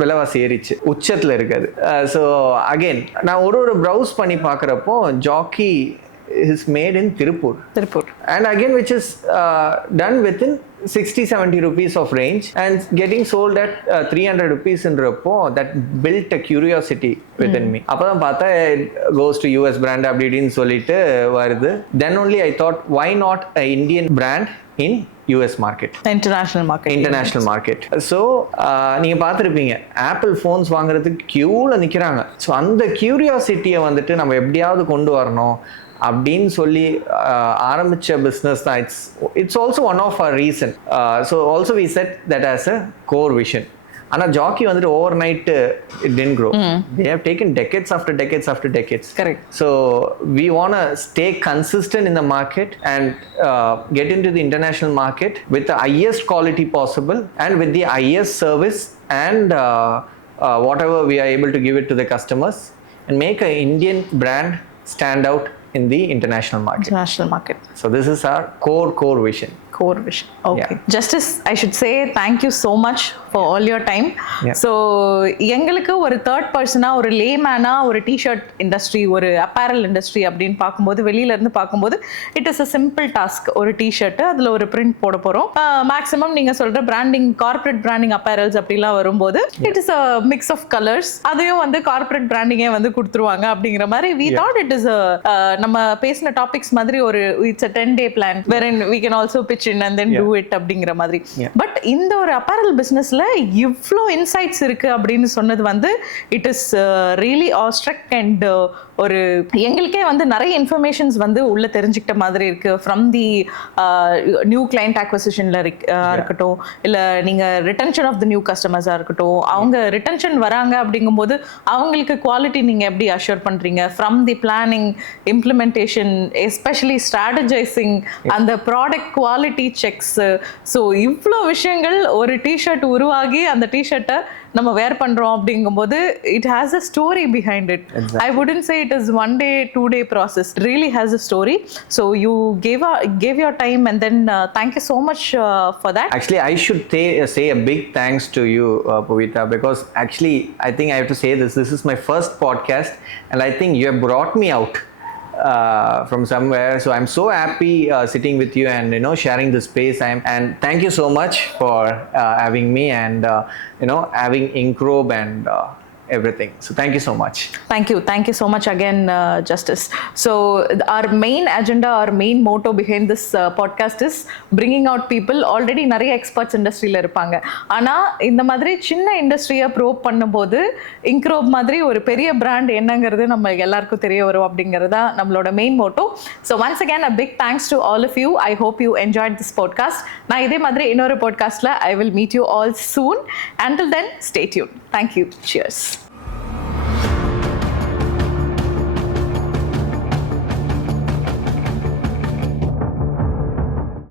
விலைவாசி ஏறிச்சு, உச்சத்தில் இருக்காது. ஸோ அகெயின் நான் ஒரு ப்ரௌஸ் பண்ணி பார்க்குறப்போ Jackie is made in Tiruppur and again which is done within 60-70 rupees of range and getting sold at 300 rupees ன்றப்போ that built a curiosity within me. அப்பதான் பார்த்தா goes to US brand அப்படி இப்படின்னு சொல்லிட்டு வருது. Then only I thought, why not a Indian brand in US market, international market. So நீங்க பார்த்துருப்பீங்க apple phones வாங்குறதுக்கு கியூல நிக்கிறாங்க. ஸோ அந்த கியூரியாசிட்டியை வந்துட்டு நம்ம எப்படியாவது கொண்டு வரணும் அப்படின்னு சொல்லி ஆரம்பிச்ச பிஸ்னஸ் தான். It's also one of our reason. So also we set that as a core vision. ஆனால் ஜாக்கி வந்துட்டு overnight it didn't grow. They have taken decades after decades. Correct. So we want stay consistent in the market and get in to the international market with the highest quality possible and with the highest service and whatever we are able to give it to the customers and make a Indian brand stand out in the international market. So this is our core vision. Okay. Yeah. Justice, I should say thank you so much for all your time. Yeah. So எங்களுக்கு ஒரு third பர்சனா, ஒரு லேமேனா, ஒரு T shirt industry, ஒரு apparel industry அப்படின்னு பார்க்கும்போது, வெளியில இருந்து பார்க்கும்போது it is a simple task. ஒரு டிஷர்ட் அதில் ஒரு பிரிண்ட் போட போகிறோம். மேக்ஸிமம் நீங்கள் சொல்கிற பிராண்டிங், கார்பரேட் பிராண்டிங் அப்பேரல்ஸ் அப்படிலாம் வரும்போது it is a mix of colours. அதையும் வந்து கார்பரேட் பிராண்டிங்கே வந்து கொடுத்துருவாங்க அப்படிங்கிற மாதிரி we thought it is a நம்ம பேசின டாபிக்ஸ் மாதிரி ஒரு it's a 10-day plan wherein we can also pitch in and then do it அப்படிங்கிற மாதிரி. பட் இந்த ஒரு அப்பேரல் பிசினஸ்ல இவ்ளோ இன்சைட்ஸ் இருக்கு அப்படின்னு சொன்னது வந்து இட் இஸ் ரியலி ஆஸ்ட்ரக் அண்ட் ஒரு எங்களுக்கே வந்து நிறைய இன்ஃபர்மேஷன்ஸ் வந்து உள்ள தெரிஞ்சுக்கிட்ட மாதிரி இருக்கு. ஃப்ரம் தி நியூ கிளைண்ட் அக்வசிஷன்ல இருக்கட்டும், இல்லை நீங்க ரிட்டன்ஷன் ஆஃப் தி நியூ கஸ்டமர்ஸா இருக்கட்டும், அவங்க ரிட்டன்ஷன் வராங்க அப்படிங்கும்போது அவங்களுக்கு குவாலிட்டி நீங்க எப்படி அஷ்யூர் பண்றீங்க, from the planning, implementation, especially strategising, அந்த ப்ராடக்ட் குவாலிட்டி செக்ஸ். ஸோ இவ்வளோ விஷயங்கள் ஒரு டிஷர்ட் உருவாகி அந்த டிஷர்ட்டை நம்ம வேர் பண்றோம் அப்படிங்கும்போது it has a story behind it. I wouldn't say it is 1 day 2 day process. It really has a story. So you gave your time and then thank you so much for that. Actually I should say a big thanks to you Puvitha, because actually I think I have to say this is my first podcast and I think you have brought me out from somewhere, so I'm so happy sitting with you and sharing this space. And thank you so much for having me and having Incrobe and everything. So thank you so much. Thank you so much again, Justice. So our main agenda, our main motto behind this podcast is bringing out people. Already நிறைய experts இண்டஸ்ட்ரியில் இருப்பாங்க, ஆனால் இந்த மாதிரி சின்ன இண்டஸ்ட்ரியை probe பண்ணும்போது இன்க்ரோப் மாதிரி ஒரு பெரிய பிராண்ட் என்னங்கிறது நம்ம எல்லாருக்கும் தெரிய வரும் அப்படிங்கிறதா நம்மளோட main Moto. So once again a big thanks to all of you. I hope you enjoyed this podcast. நான் இதே மாதிரி இன்னொரு பாட்காஸ்ட்டில் I will meet you all soon. Until then, stay tuned. Thank you. Cheers.